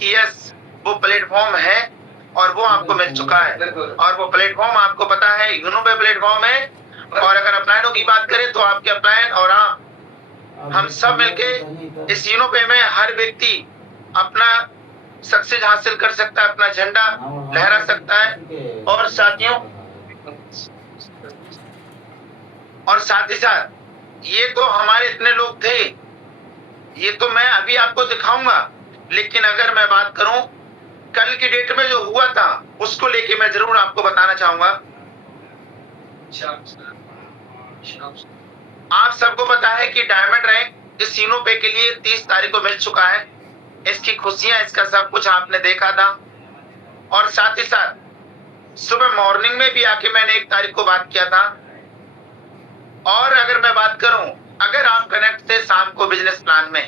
कि यस, वो प्लेटफॉर्म है और वो आपको मिल चुका है, और वो प्लेटफॉर्म आपको पता है यूनो पे प्लेटफॉर्म है। और अगर अपलाइनों की बात करें तो आपके अपलाइन और हम सब मिलके इस यूनो पे में हर व्यक्ति अपना सक्सेस हासिल कर सकता है, अपना झंडा लहरा सकता है। और साथियों, और साथ ही साथ ये तो हमारे इतने लोग थे, ये तो मैं अभी आपको दिखाऊंगा, लेकिन अगर मैं बात करूं कल की डेट में जो हुआ था उसको लेके मैं जरूर आपको बताना चाहूंगा। आप सबको पता है कि डायमंड रैंक इस सीनो पे के लिए 30 तारीख को मिल चुका है। इसकी खुशियां, इसका सब कुछ आपने देखा था। और साथ ही साथ सुबह मॉर्निंग में भी आके मैंने 1 तारीख को बात किया था। और अगर मैं बात करूं, अगर आप कनेक्ट थे शाम को बिजनेस प्लान में,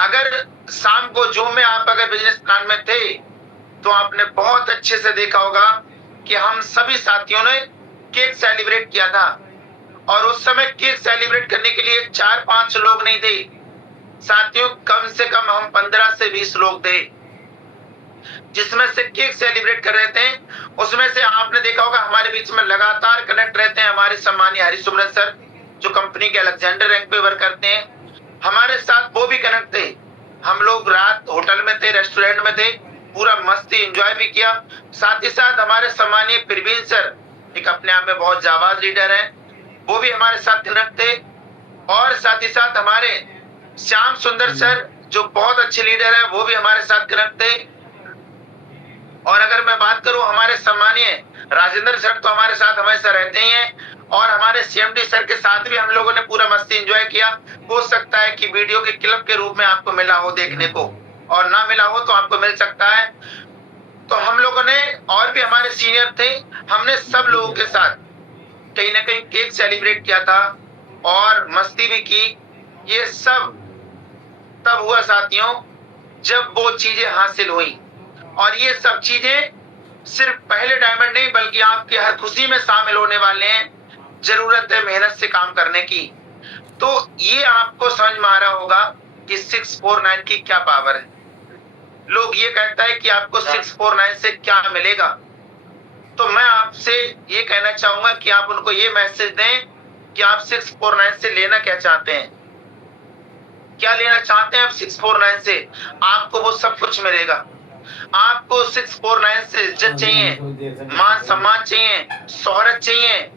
अगर शाम को जूम में आप अगर बिजनेस प्लान में थे, तो आपने बहुत अच्छे से देखा होगा कि हम सभी साथियों ने केक सेलिब्रेट किया था। और उस समय केक सेलिब्रेट करने के लिए 4-5 लोग नहीं थे साथियों, कम से कम हम 15 से 20 लोग थे जिसमें से केक सेलिब्रेट कर रहे थे। उसमें से आपने देखा होगा हमारे बीच में लगातार कनेक्ट रहते हैं हमारे सम्मानीय हरिसुमरन सर, जो कंपनी के अलेक्जेंडर रैंक पे वर्क करते हैं। हमारे साथ वो भी कनेक्ट थे। हम लोग रात होटल में थे, रेस्टोरेंट में थे, पूरा मस्ती एंजॉय भी किया। साथ ही साथ हमारे सम्मानीय प्रवीण सर, एक अपने आप में बहुत जाबाज लीडर हैं, वो भी हमारे साथ कनेक्ट थे। और साथ ही साथ हमारे श्याम सुंदर सर, जो बहुत अच्छे लीडर हैं, वो भी हमारे साथ कनेक्ट थे। और अगर मैं बात करूं हमारे सम्मानीय राजेंद्र सर, तो हमारे साथ हमेशा रहते ही हैं। और हमारे सीएमडी सर के साथ भी हम लोगों ने पूरा मस्ती एंजॉय किया। हो सकता है कि वीडियो के क्लिप के रूप में आपको मिला हो देखने को, और ना मिला हो तो आपको मिल सकता है। तो हम लोगों ने, और भी हमारे सीनियर थे, हमने सब लोगों के साथ कहीं ना कहीं केक सेलिब्रेट किया था और मस्ती भी की। ये सब तब हुआ साथियों जब वो चीजें हासिल हुई। और ये सब चीजें सिर्फ पहले डायमंड नहीं, बल्कि आपकी हर खुशी में शामिल होने वाले हैं। जरूरत है मेहनत से काम करने की। तो ये आपको समझ में आ रहा होगा कि 649 की क्या पावर है। लोग ये कहता है कि आपको 649 से क्या मिलेगा, तो मैं आपसे ये कहना चाहूंगा कि आप उनको ये मैसेज दें कि आप 649 से लेना क्या चाहते हैं, क्या लेना चाहते हैं आप 649 से। आपको वो सब कुछ मिलेगा। आपको 649 से इज्जत चाहिए, मान सम्मान चाहिए, शोहरत चाहिए,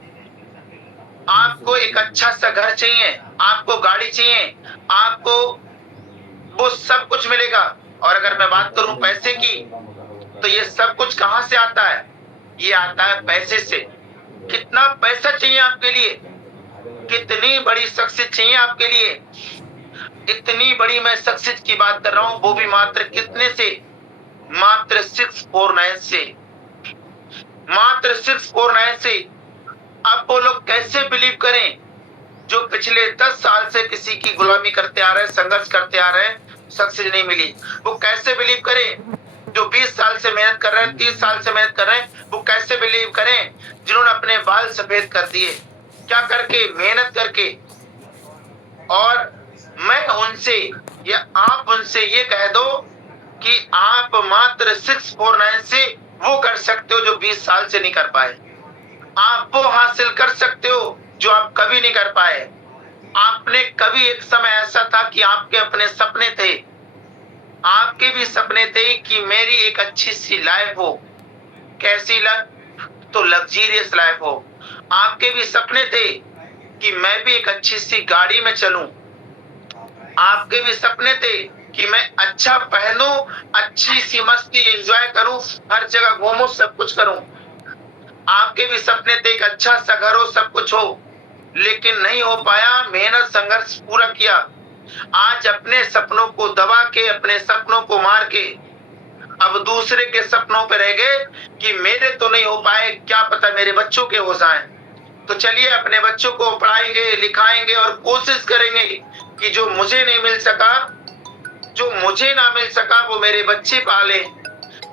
आपको एक अच्छा सा घर चाहिए, आपको गाड़ी चाहिए, आपको वो सब कुछ मिलेगा। और अगर मैं बात करूं पैसे की, तो ये सब कुछ कहां से आता है? ये आता है पैसे से। कितना पैसा चाहिए आपके लिए, कितनी बड़ी सक्सेस चाहिए आपके लिए। इतनी बड़ी मैं सक्सेस की बात कर रहा हूं, वो भी मात्र कितने से? मात्र 649 से, मात्र 649 से। अब वो लोग कैसे बिलीव करें जो पिछले 10 साल से किसी की गुलामी करते आ रहे हैं, संघर्ष करते आ रहे हैं, सक्सेस नहीं मिली। वो कैसे बिलीव करें जो 20 साल से मेहनत कर रहे हैं, 30 साल से मेहनत कर रहे हैं, वो कैसे बिलीव करें जिन्होंने अपने बाल सफेद कर दिए, क्या करके? मेहनत करके। और मैं उनसे या आप उनसे ये कह दो कि आप मात्र 649 से वो कर सकते हो जो 20 साल से नहीं कर पाए। आप वो हासिल कर सकते हो जो आप कभी नहीं कर पाए। आपने कभी, एक समय ऐसा था कि आपके अपने सपने थे, आपके भी सपने थे कि मेरी एक अच्छी सी लाइफ हो। कैसी लाइफ? तो लग्जरियस लाइफ हो। आपके भी सपने थे कि मैं भी एक अच्छी सी गाड़ी में चलूं। आपके भी सपने थे कि मैं अच्छा पहनूं, अच्छी सी मस्ती एंजॉय करूं, हर जगह घूमूं, सब कुछ करूं। आपके भी सपने थे एक अच्छा सा घर हो, सब कुछ हो, लेकिन नहीं हो पाया। मेहनत संघर्ष पूरा किया। आज अपने सपनों को दबा के, अपने सपनों को मार के अब दूसरे के सपनों पे रह गए कि मेरे तो नहीं हो पाए, क्या पता मेरे बच्चों के हो जाएं। तो चलिए अपने बच्चों को पढ़ाएंगे, लिखाएंगे और कोशिश करेंगे कि जो मुझे नहीं मिल सका, जो मुझे ना मिल सका, वो मेरे बच्चे पाले।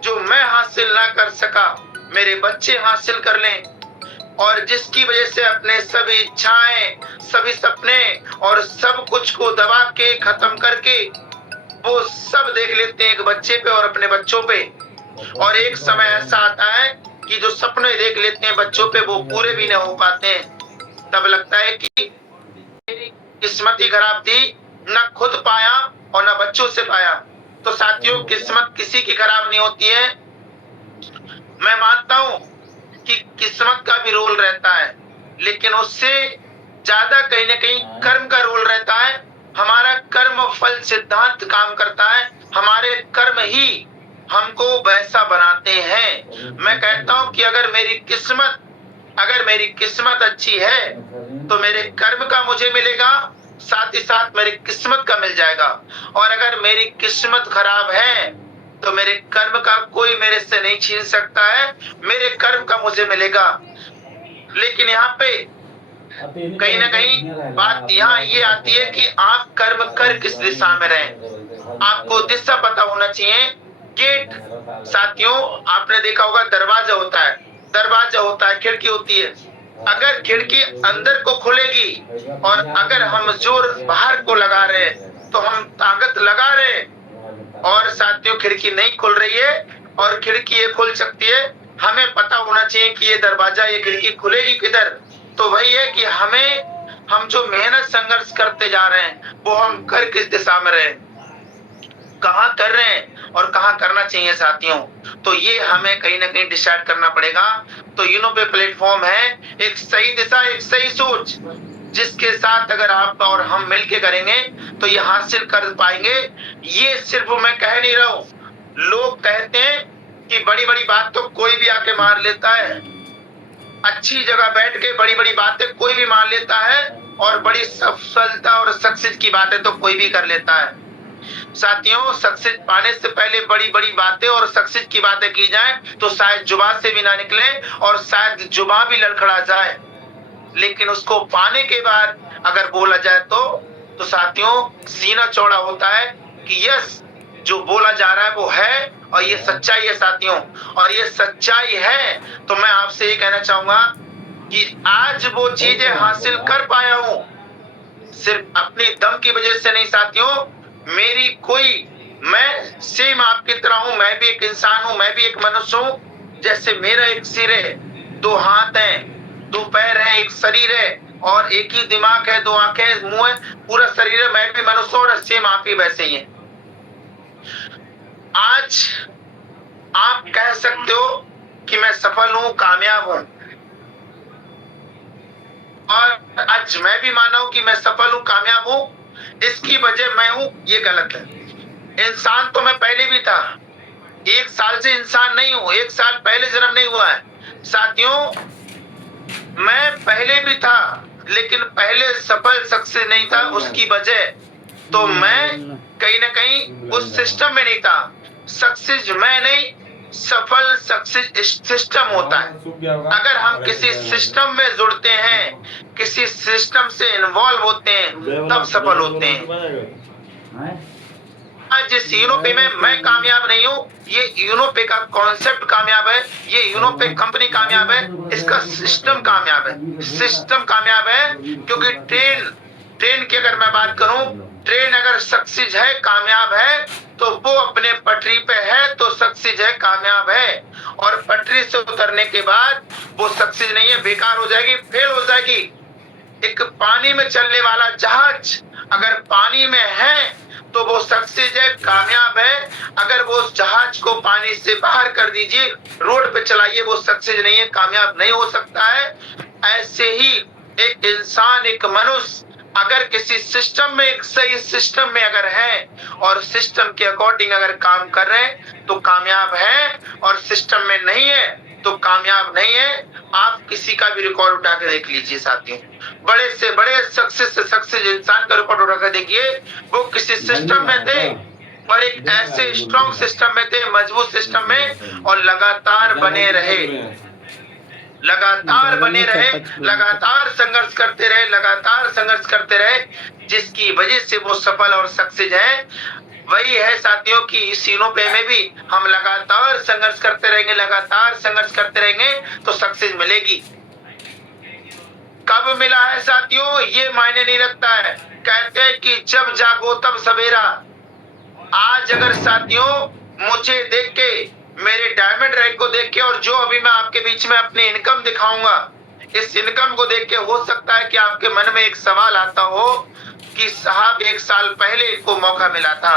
जो मैं हासिल ना कर सका, मेरे बच्चे हासिल कर लें। और जिसकी वजह से अपने सभी इच्छाएं, सभी सपने और सब कुछ को दबा के, खत्म करके वो सब देख लेते हैं एक बच्चे पे और अपने बच्चों पे। और एक समय ऐसा आता है कि जो सपने देख लेते हैं बच्चों पे, वो पूरे भी नहीं हो पाते हैं। तब लगता है कि मेरी किस्मत ही खराब थी, ना खुद पाया और ना बच्चों से पाया। तो साथियों किस्मत किसी की खराब नहीं होती है। मैं मानता हूं कि किस्मत का भी रोल रहता है, लेकिन उससे ज्यादा कहीं ना कहीं कर्म का रोल रहता है। हमारा कर्म फल सिद्धांत काम करता है, हमारे कर्म ही हमको वैसा बनाते हैं। मैं कहता हूं कि अगर मेरी किस्मत अच्छी है तो मेरे कर्म का मुझे मिलेगा, साथ ही साथ मेरी किस्मत का मिल जाएगा। और अगर मेरी किस्मत खराब है तो मेरे कर्म का कोई मेरे से नहीं छीन सकता है, मेरे कर्म का मुझे मिलेगा। लेकिन यहाँ पे कहीं ना कहीं बात यहाँ ये आती है कि आप कर्म कर किस दिशा में रहें, आपको दिशा पता होना चाहिए। गेट साथियों आपने देखा होगा, दरवाजा होता है, खिड़की होती है। अगर खिड़की अंदर को खुलेगी और अगर हम जोर बाहर को लगा रहे हैं तो हम ताकत लगा रहे हैं, और साथियों खिड़की नहीं खुल रही है और खिड़की ये खुल सकती है। हमें पता होना चाहिए कि ये दरवाजा ये खिड़की खुलेगी किधर। तो वही है कि हम जो मेहनत संघर्ष करते जा रहे हैं वो हम कर किस दिशा में रहे, कहाँ कर रहे हैं और कहाँ करना चाहिए साथियों। तो ये हमें कहीं ना कहीं डिसाइड करना पड़ेगा। तो यूनो पे प्लेटफॉर्म है एक सही दिशा, एक सही सोच, जिसके साथ अगर आप और हम मिलके करेंगे तो ये हासिल कर पाएंगे। ये सिर्फ मैं कह नहीं रहा हूँ, लोग कहते हैं कि बड़ी बड़ी बात तो कोई भी आके मार लेता है, अच्छी जगह बैठ के बड़ी बड़ी बातें कोई भी मान लेता है, और बड़ी सफलता और सक्सेस की बातें तो कोई भी कर लेता है। साथियों सक्सेस पाने से पहले बड़ी बड़ी बातें और सक्सेस की बातें की जाए तो शायद जुबान से भी ना निकले और शायद जुबान भी लड़खड़ा जाए, लेकिन उसको पाने के बाद अगर बोला जाए तो साथियों सीना चौड़ा होता है कि यस जो बोला जा रहा है वो है और ये सच्चाई है साथियों। और ये सच्चाई है तो मैं आपसे ये कहना चाहूंगा कि आज वो चीजें हासिल कर पाया हूं सिर्फ अपनी दम की वजह से नहीं साथियों। मैं सेम आपकी तरह हूं, मैं भी एक इंसान हूं, मैं भी एक मनुष्य हूं। जैसे मेरा एक सिर है, दो हाथ हैं, दो पैर हैं, एक शरीर है और एक ही दिमाग है, दो आंखें, मुंह है, पूरा शरीर है। मैं भी मनुष्य हूं और सेम आप भी वैसे ही हैं। आज आप कह सकते हो कि मैं सफल हूं, कामयाब हूं, और आज मैं भी माना हूं कि मैं सफल हूं, कामयाब हूं, इसकी वजह मैं हूं, ये गलत है। इंसान तो मैं पहले भी था, एक साल से इंसान नहीं हूं, एक साल पहले जन्म नहीं हुआ है साथियों। मैं पहले भी था लेकिन पहले सफल सक्सेस नहीं था, उसकी वजह तो मैं कहीं ना कहीं उस सिस्टम में नहीं था। सक्सेस मैं नहीं, सफल सक्सेस सिस्टम होता है। अगर हम किसी सिस्टम में जुड़ते हैं, किसी सिस्टम से इन्वॉल्व होते हैं, तब सफल होते हैं। आज जिस यूनोपे में मैं कामयाब नहीं हूँ, ये यूनोपे का कॉन्सेप्ट कामयाब है, ये यूनोपे कंपनी कामयाब है, इसका सिस्टम कामयाब है। सिस्टम कामयाब है क्योंकि ट्रेन की अगर मैं बात करूं, ट्रेन अगर सक्सेस है, कामयाब है, तो वो अपने पटरी पे है तो सक्सेस है, कामयाब है। और पटरी से उतरने के बाद वो सक्सेस नहीं है, बेकार हो जाएगी, फेल हो जाएगी। एक पानी में चलने वाला जहाज अगर पानी में है तो वो सक्सेस है, कामयाब है। अगर वो जहाज को पानी से बाहर कर दीजिए, रोड पे चलाइए, वो सक्सेस नहीं है, कामयाब नहीं हो सकता है। ऐसे ही एक इंसान, एक मनुष्य अगर किसी सिस्टम में, एक सही सिस्टम में अगर है और सिस्टम के अकॉर्डिंग अगर काम कर रहे हैं तो कामयाब है, और सिस्टम में नहीं है तो कामयाब नहीं है। आप किसी का भी रिकॉर्ड उठा के देख लीजिए साथियों, बड़े से बड़े सक्सेस इंसान का रिकॉर्ड उठा के देखिए, वो किसी सिस्टम में थे और एक ऐसे स्ट्रॉन्ग सिस्टम में थे, मजबूत सिस्टम में, और लगातार बने रहे, लगातार संघर्ष करते रहे, जिसकी वजह से वो सफल और सक्सेस है। वही है साथियों कि इस यूनोपे में भी हम लगातार संघर्ष करते रहेंगे तो सक्सेस मिलेगी। कब मिला है साथियों ये मायने नहीं रखता है, कहते हैं कि जब जागो तब सवेरा। आज अगर साथियों मुझे देख के, मेरे डायमंड रैंक को देख के, और जो अभी मैं आपके बीच में अपनी इनकम दिखाऊंगा, इस इनकम को देख के हो सकता है कि आपके मन में एक सवाल आता हो कि साहब 1 साल पहले इनको मौका मिला था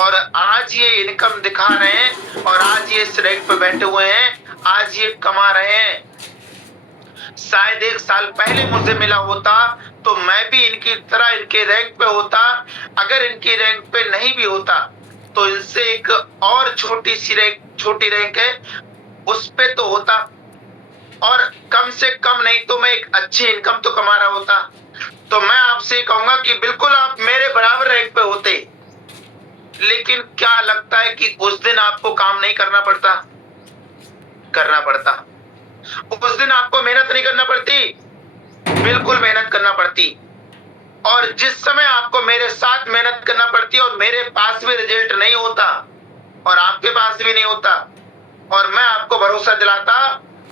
और आज ये इनकम दिखा रहे हैं और आज ये इस रैंक पे बैठे हुए हैं, आज ये कमा रहे हैं। शायद 1 साल पहले मुझे मिला होता तो मैं भी इनकी तरह इनके रैंक पे होता। अगर इनकी रैंक पे नहीं भी होता तो इनसे एक और छोटी रैंक है उस पे तो होता, और कम से कम नहीं तो मैं एक अच्छी इनकम तो कमा रहा होता। तो मैं आपसे कहूंगा कि बिल्कुल आप मेरे बराबर रैंक पे होते, लेकिन क्या लगता है कि उस दिन आपको काम नहीं करना पड़ता? करना पड़ता। उस दिन आपको मेहनत नहीं करना पड़ती? बिल्कुल मेहनत करना पड़ती। और जिस समय आपको मेरे साथ मेहनत करना पड़ती और मेरे पास भी रिजल्ट नहीं होता और आपके पास भी नहीं होता, और मैं आपको भरोसा दिलाता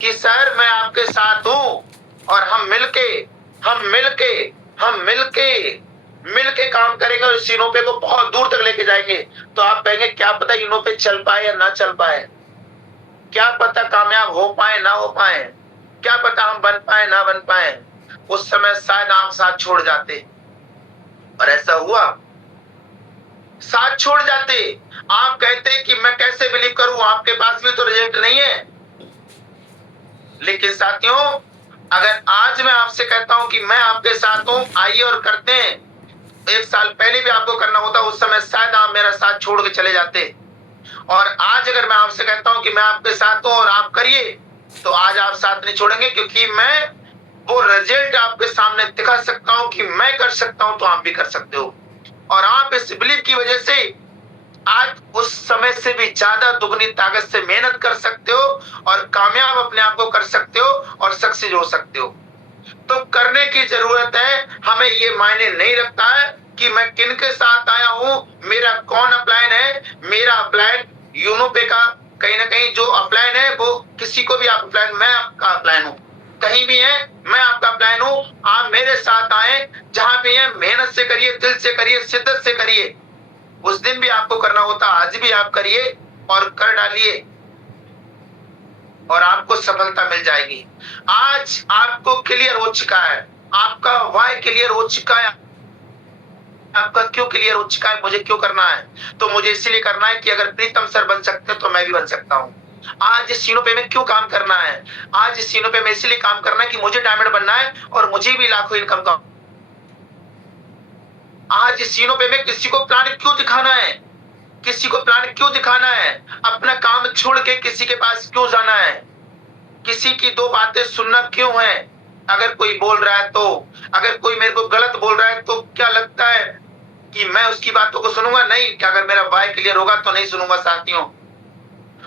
कि सर मैं आपके साथ हूं और हम मिलके काम करेंगे और इस इनोपे को बहुत दूर तक लेके जाएंगे। तो आप कहेंगे क्या पता इनोपे चल पाए या ना चल पाए, क्या पता कामयाब हो पाए ना हो पाए, क्या पता हम बन पाए ना बन पाए। उस समय शायद आप साथ छोड़ जाते, और ऐसा हुआ, साथ छोड़ जाते। आप कहते कि मैं कैसे बिलीव करूं, आपके पास भी तो रिजल्ट नहीं है। लेकिन साथियों, अगर आज मैं आपसे कहता हूं कि मैं आपके साथ हूं, आइए और करते हैं, 1 साल पहले भी आपको करना होता, उस समय शायद आप मेरा साथ छोड़ के चले जाते। और आज अगर मैं आपसे कहता हूं कि मैं आपके साथ हूं और आप करिए, तो आज आप साथ नहीं छोड़ेंगे, क्योंकि मैं वो रिजल्ट आपके सामने दिखा सकता हूं कि मैं कर सकता हूं तो आप भी कर सकते हो। और आप इस बिलीव की वजह से आज उस समय से भी ज्यादा दुगनी ताकत से मेहनत कर सकते हो और कामयाब अपने आप को कर सकते हो और सक्सेस हो सकते हो। तो करने की जरूरत है, हमें ये मायने नहीं रखता है कि मैं किन के साथ आया हूं, मेरा कौन अपलाइन है। मेरा अपलाइन यूनोपे का कहीं ना कहीं जो अपलाइन है वो किसी को भी आप अपलाइन, मैं आपका अपलाइन हूं, कहीं भी है मैं आपका अपलाइन हूं। आप मेरे साथ आए, जहां भी है मेहनत से करिए, दिल से करिए, शिद्दत से करिए। उस दिन भी आपको करना होता, आज भी आप करिए और कर डालिए और आपको सफलता मिल जाएगी। आज आपको क्लियर हो चुका है, आपका वाई क्लियर हो चुका है, आपका क्यों क्लियर हो चुका है, मुझे क्यों करना है। तो मुझे इसलिए करना है कि अगर प्रीतम सर बन सकते तो मैं भी बन सकता हूं। आज इस सीनोपे में क्यों काम करना है, आज इस सीनोपे में इसलिए काम करना है कि मुझे डायमंड बनना है और मुझे भी लाखों इनकम का। आज इस सीनोपे में किसी को प्लान क्यों दिखाना है, किसी को प्लान क्यों दिखाना है, अपना काम छोड़ के किसी के पास क्यों जाना है, किसी की 2 बातें सुनना क्यों है। अगर कोई बोल रहा है तो, अगर कोई मेरे को गलत बोल रहा है तो क्या लगता है कि मैं उसकी बातों को सुनूंगा? नहीं, कि अगर मेरा वाई क्लियर होगा तो नहीं सुनूंगा। साथियों,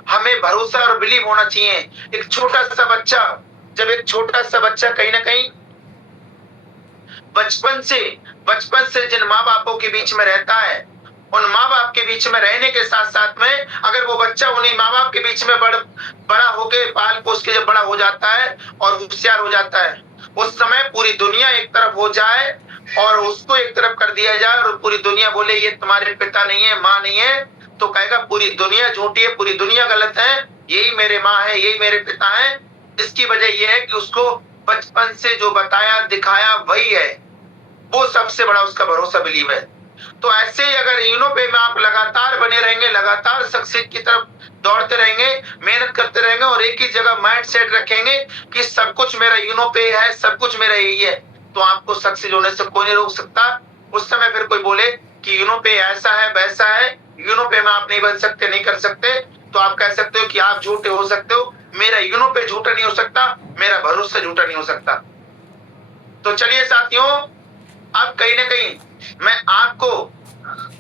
हमें भरोसा और बिलीव होना चाहिए। एक छोटा सा बच्चा, जब एक छोटा सा बच्चा कहीं ना कहीं बचपन से जिन माँ बापों के बीच में रहता है, उन माँ बाप के बीच में रहने के साथ साथ में अगर वो बच्चा उन्हीं माँ बाप के बीच में बड़ा होके पाल पोस के जब बड़ा हो जाता है और होशियार हो जाता है, उस समय पूरी दुनिया एक तरफ हो जाए और उसको एक तरफ कर दिया जाए और पूरी दुनिया बोले ये तुम्हारे पिता नहीं है, माँ नहीं है, तो कहेगा पूरी दुनिया झूठी है, पूरी दुनिया गलत है, यही मेरे माँ है, यही मेरे पिता है। इसकी वजह यह है कि उसको बचपन से जो बताया दिखाया वही है, वो सबसे बड़ा उसका भरोसा बिलीव है। तो ऐसे ही अगर यूनोपे में आप लगातार बने रहेंगे, लगातार सक्सेस की तरफ दौड़ते रहेंगे, मेहनत करते रहेंगे और एक ही जगह माइंड सेट रखेंगे कि सब कुछ मेरा यूनोपे है, सब कुछ मेरा यही है, तो आपको सक्सेस होने से कोई नहीं रोक सकता। उस समय फिर कोई बोले कि यूनोपे ऐसा है वैसा है, यूनोपे में आप नहीं बन सकते, नहीं कर सकते, तो आप कह सकते हो कि आप झूठे हो सकते हो। मेरा यूनोपे झूठा नहीं हो सकता, मेरा भरोसा झूठा नहीं हो सकता। तो चलिए साथियों, अब कहीं ना कहीं मैं आपको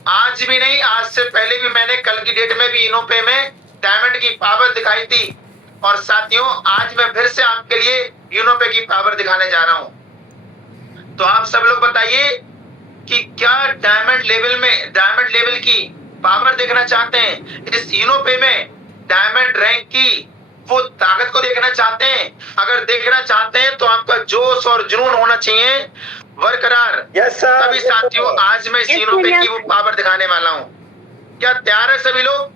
आज भी नहीं, आज से पहले भी मैंने कल की डेट में भी इनोपे में डायमंड की पावर दिखाई थी, और साथियों आज मैं फिर से आपके लिए इनोपे की पावर दिखाने जा रहा हूं। तो आप सब लोग बताइए कि क्या डायमंड लेवल की पावर देखना चाहते हैं, इस इनोपे में डायमंड रैंक की वो ताकत को देखना चाहते हैं? अगर देखना चाहते हैं तो आपका जोश और जुनून होना चाहिए बरकरार। तभी साथियों आज मैं इनोपे की वो पावर दिखाने वाला हूँ। क्या तैयार है सभी लोग?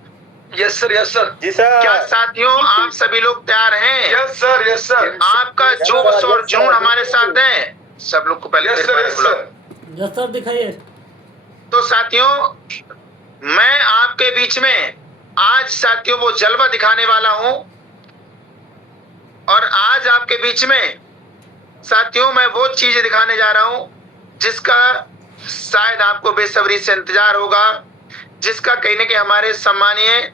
Yes sir, yes sir. जी सर। क्या साथियों आप सभी लोग तैयार हैं? Yes sir, yes sir. आपका जोश और जुनून हमारे साथ है? सब लोग को पहले yes sir, yes sir. Yes sir दिखाइए। तो साथियों मैं आपके बीच में आज साथियों वो जलवा दिखाने वाला हूं, और आज आपके बीच में साथियों मैं वो चीज दिखाने जा रहा हूं जिसका शायद आपको बेसब्री से इंतजार होगा, जिसका कहीं ना कहीं हमारे सम्मानीय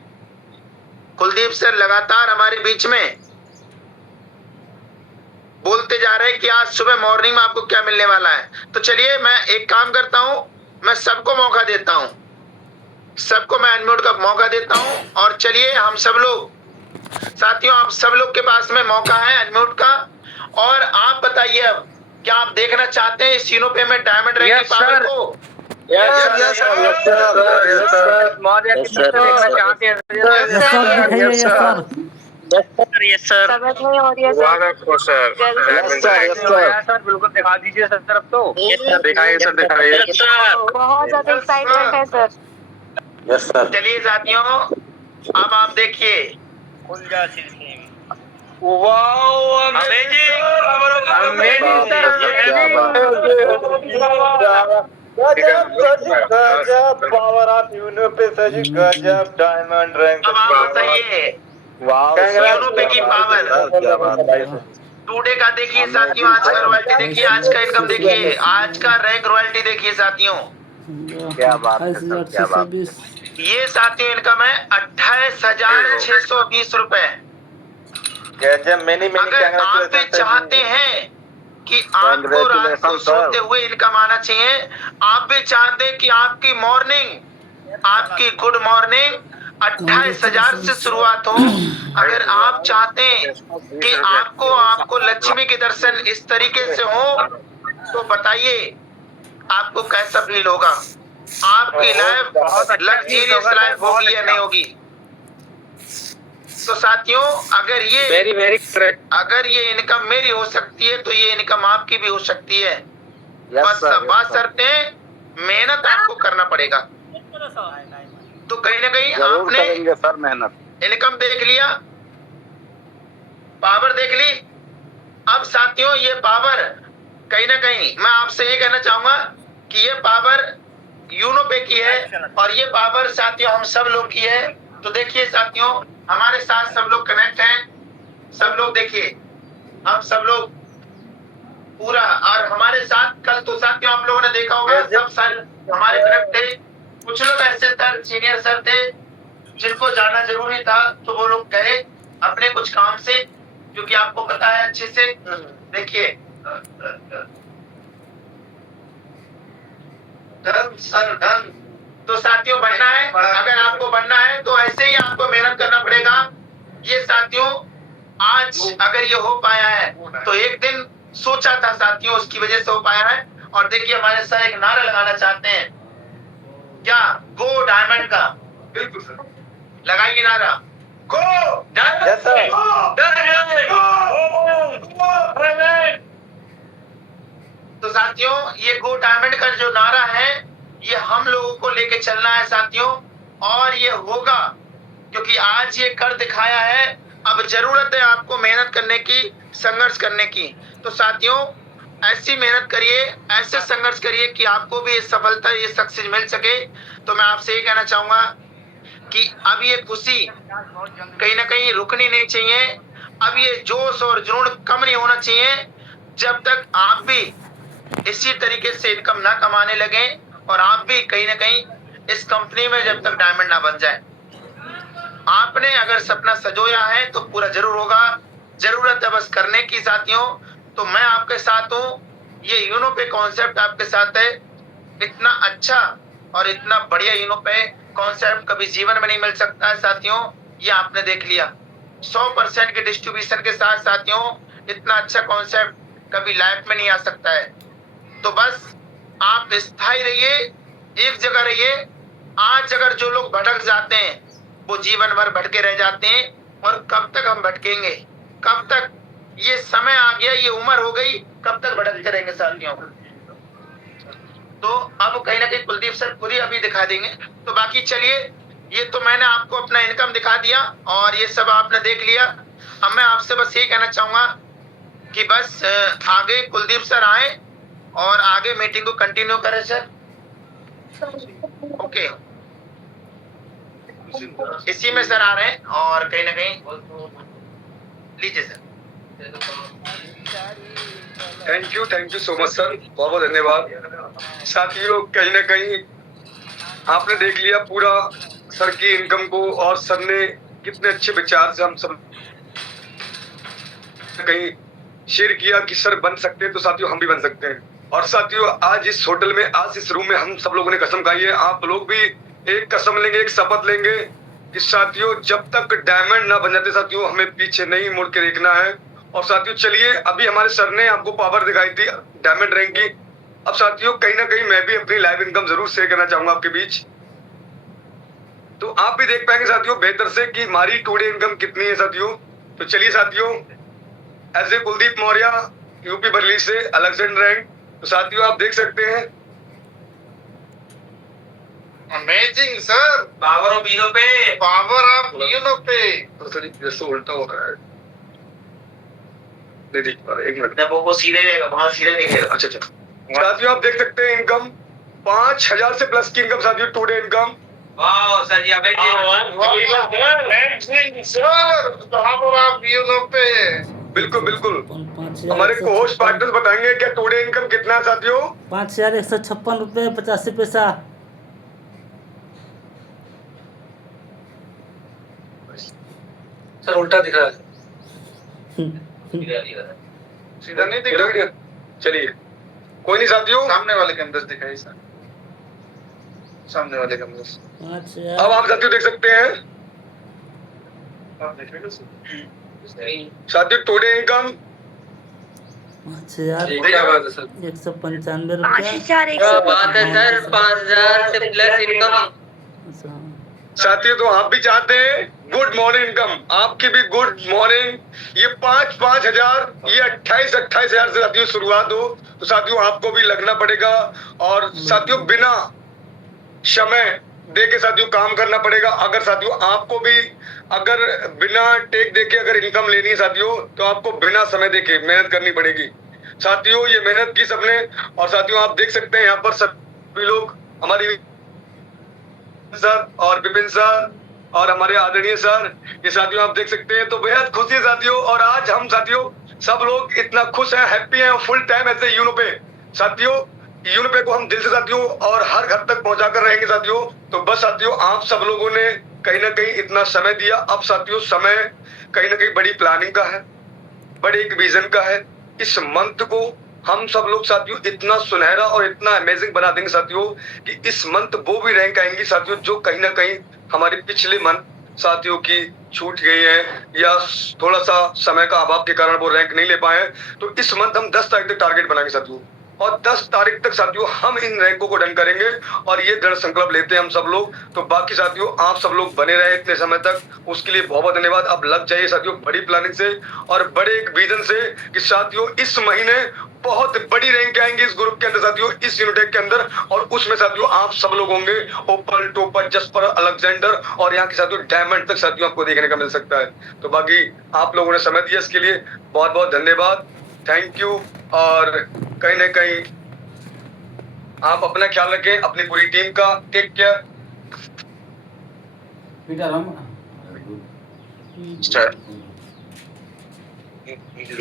कुलदीप सर लगातार हमारे बीच में बोलते जा रहे हैं कि आज सुबह मॉर्निंग में आपको क्या मिलने वाला है। तो चलिए मैं एक काम करता हूं, मैं सबको मौका देता हूं, सबको मैं अनम्यूट का मौका देता हूं, और चलिए हम सब लोग साथियों, आप सब लोग के पास में मौका है अनम्यूट का, और आप बताइए अब क्या आप देखना चाहते हैं इस यूनो पे में डायमंड रैंक की पावर को? समझ नहीं हो रही है सर। सर बिल्कुल दिखा दीजिए सर तरफ तो। दिखाइए सर, दिखाइए। बहुत ज्यादा एक्साइटमेंट है सर। चलिए साथियों अब आप देखिए, पावर ऑफ यूनो पे सर, गजब डायमंड रैंक। अब आप बताइए यूनो पे की पावर टुडे का देखिए साथियों, आज का रॉयल्टी देखिए, आज का इनकम देखिए, आज का रैंक रॉयल्टी देखिए साथियों। क्या बात है सर, क्या बात। ये साथियों इनकम है 28,620 रुपए। अगर आप भी चाहते हैं कि आपको रात को सोते हुए इनकम आना चाहिए, आप भी चाहते हैं कि आपकी मॉर्निंग, आपकी गुड मॉर्निंग 28,000 से शुरुआत हो, अगर आप चाहते हैं कि आपको लक्ष्मी के दर्शन इस तरीके से हो, तो बताइए आपको कैसा फील होगा, आपकी लाइफ लग्जरियस लाइफ होगी या नहीं होगी। तो साथियों अगर ये इनकम मेरी हो सकती है तो ये इनकम आपकी भी हो सकती है। बस बशर्ते मेहनत आपको करना पड़ेगा। तो कहीं ना कहीं आपने सर मेहनत, इनकम देख लिया, पावर देख ली। अब साथियों ये पावर कहीं ना कहीं मैं आपसे ये कहना चाहूंगा कि ये पावर यूनो पे की है, और ये पावर साथियों हम सब लोग की है। तो देखिए साथियों हमारे साथ सब लोग कनेक्ट हैं, सब लोग देखिए, हम सब लोग पूरा, और हमारे साथ कल तो साथियों आप लोगों ने देखा होगा सब सर हमारे कनेक्ट थे। कुछ लोग ऐसे सर सीनियर सर थे जिनको जाना जरूरी था, तो वो लोग गए अपने कुछ काम से, क्योंकि आपको पता है अच्छे से। देखिए धन सर धन। तो साथियों बनना है, अगर आपको बनना है तो ऐसे ही आपको मेहनत करना पड़ेगा। ये साथियों आज अगर ये हो पाया है तो एक दिन सोचा था साथियों, उसकी वजह से हो पाया है। और देखिए हमारे सर एक नारा लगाना चाहते हैं, क्या गो डायमंड का, बिल्कुल सर लगाइए नारा, गो डायमंड। तो साथियों ये गो डायमंड का जो नारा है ये हम लोगों को लेके चलना है साथियों, और ये होगा क्योंकि आज ये कर दिखाया है। अब जरूरत है आपको मेहनत करने की, संघर्ष करने की। तो साथियों ऐसी मेहनत करिए, ऐसे संघर्ष करिए कि आपको भी ये सफलता, ये सक्सेस मिल सके। तो मैं आपसे ये कहना चाहूंगा कि अब ये खुशी कहीं ना कहीं रुकनी नहीं चाहिए, अब ये जोश और जुनून कम नहीं होना चाहिए जब तक आप भी इसी तरीके से इनकम ना कमाने लगे, और आप भी कहीं ना कहीं इस कंपनी में जब तक डायमंड ना बन जाए। आपने अगर सपना सजोया है तो पूरा जरूर होगा, जरूरत है बस करने की साथियों। तो मैं आपके साथ हूँ, ये यूनो पे कॉन्सेप्ट आपके साथ है। इतना अच्छा और इतना बढ़िया यूनो पे कॉन्सेप्ट कभी जीवन में नहीं मिल सकता है साथियों, ये आपने देख लिया। 100% के डिस्ट्रीब्यूशन के साथ साथियों इतना अच्छा कॉन्सेप्ट कभी लाइफ में नहीं आ सकता है। तो बस आप स्थायी रहिए, एक जगह रहिए। आज अगर जो लोग भटक जाते हैं वो जीवन भर भटके रह जाते हैं, और कब तक हम भटकेंगे, कब तक, ये समय आ गया, ये उम्र हो गई, कब तक भटकते रहेंगे साथियों। तो अब कहीं ना कहीं कुलदीप सर पूरी अभी दिखा देंगे। तो बाकी चलिए, ये तो मैंने आपको अपना इनकम दिखा दिया और ये सब आपने देख लिया। अब मैं आपसे बस यही कहना चाहूंगा कि बस आगे कुलदीप सर आए और आगे मीटिंग को कंटिन्यू करें सर। ओके इसी में सर आ रहे हैं और कहीं ना कहीं लीजिए sir. Thank you so much sir, बहुत बहुत धन्यवाद। साथियों कहीं ना कहीं आपने देख लिया पूरा सर की इनकम को, और सर ने कितने अच्छे विचार से हम सब कहीं शेयर किया कि सर बन सकते हैं तो साथियों हम भी बन सकते हैं। और साथियों आज इस होटल में, आज इस रूम में हम सब लोगों ने कसम खाई है, आप लोग भी एक कसम लेंगे, एक शपथ लेंगे कि साथियों जब तक डायमंड ना बन जाते साथियों हमें पीछे नहीं मुड़ के देखना है। और साथियों चलिए, अभी हमारे सर ने आपको पावर दिखाई थी डायमंड रैंक की। अब साथियों कहीं ना कहीं मैं भी अपनी लाइव इनकम जरूर शेयर करना चाहूंगा आपके बीच, तो आप भी देख पाएंगे साथियों बेहतर से कि हमारी टुडे इनकम कितनी है साथियों। तो चलिए साथियों, as a Kuldeep Maurya UP Bareilly से अलेक्जेंडर रैंक, तो साथियों आप देख सकते हैं amazing sir, power of Uno पे, पावर ऑफ यूनो पे। तो सर जैसे उल्टा हो रहा है, नहीं देख पा रहे, एक मिनट। वो सीधे रहेगा, वहां सीधे दिखेगा। अच्छा साथियों आप देख सकते हैं इनकम 5000 से प्लस की इनकम साथियों, टुडे इनकम। वाह sir ji, amazing sir, power of Uno पे। बिल्कुल हमारे को होस्ट पार्टनर्स बताएंगे क्या टुडे इनकम कितना है साथियों। 5156 रुपये 85 पैसा। सर उल्टा दिख रहा है, सीधा नहीं दिख रहा। चलिए कोई नहीं साथियों, सामने वाले के अंदर दिखाई सर, सामने वाले के अंदर। 5000 अब आप साथियों देख सकते हैं साथियों टुडे इनकम 5195 रुपया। 5000 से प्लस इनकम। साथियों तो आप भी चाहते हैं गुड मॉर्निंग इनकम, आपकी भी गुड मॉर्निंग। ये 5,000 ये 28,000 से साथियों शुरुआत हो, तो साथियों आपको भी लगना पड़ेगा और साथियों बिना समय दे के साथियों काम करना पड़ेगा। अगर साथियों आपको भी अगर बिना टेक देके अगर इनकम लेनी है साथियों, तो आपको बिना समय देके मेहनत करनी पड़ेगी साथियों। ये मेहनत की सबने, और साथियों आप देख सकते हैं यहाँ पर सभी लोग, हमारी सर और विपिन सर और हमारे आदरणीय सर, ये साथियों आप देख सकते हैं, तो बेहद खुशी है साथियों। और आज हम साथियों सब लोग इतना खुश हैं, हैप्पी हैं, फुल टाइम ऐसे यूनो पे साथियों, यूनो पे को हम दिल से साथियों और हर घर तक पहुंचा कर रहेंगे साथियों। तो बस साथियों आप सब लोगों ने कहीं ना कहीं इतना समय दिया, अब साथियों समय कहीं ना कहीं बड़ी प्लानिंग का है, बड़े एक विजन का है। इस मंथ को हम सब लोग साथियों इतना सुनहरा और इतना अमेजिंग बना देंगे साथियों कि इस मंथ वो भी रैंक आएंगी साथियों जो कहीं ना कहीं हमारे पिछले मंथ साथियों की छूट गई है या थोड़ा सा समय का अभाव के कारण वो रैंक नहीं ले पाए। तो इस मंथ हम 10 तारीख तक टारगेट बनाएंगे साथियों, और 10 तारीख तक साथियों हम इन रैंकों को डन करेंगे, और ये दृढ़ संकल्प लेते हैं हम सब लोग। तो बाकी साथियों आप सब लोग बने रहे इतने समय तक, उसके लिए बहुत बहुत धन्यवाद। अब लग जाइए साथियों बड़ी प्लानिंग से और बड़े एक विजन से कि साथियों इस महीने बहुत बड़ी रैंक आएंगी इस ग्रुप के अंदर साथियों, इस यूनिटेक के अंदर, और उसमें साथियों आप सब लोग होंगे ओपल, टोपर, जस्पर, अलेक्जेंडर और यहाँ के साथियों डायमंड तक साथियों आपको देखने का मिल सकता है। तो बाकी आप लोगों ने समय दिया इसके लिए बहुत बहुत धन्यवाद, थैंक यू। और कहीं ना कहीं आप अपना ख्याल रखें, अपनी पूरी टीम का, टेक केयर।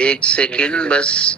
एक सेकेंड बस।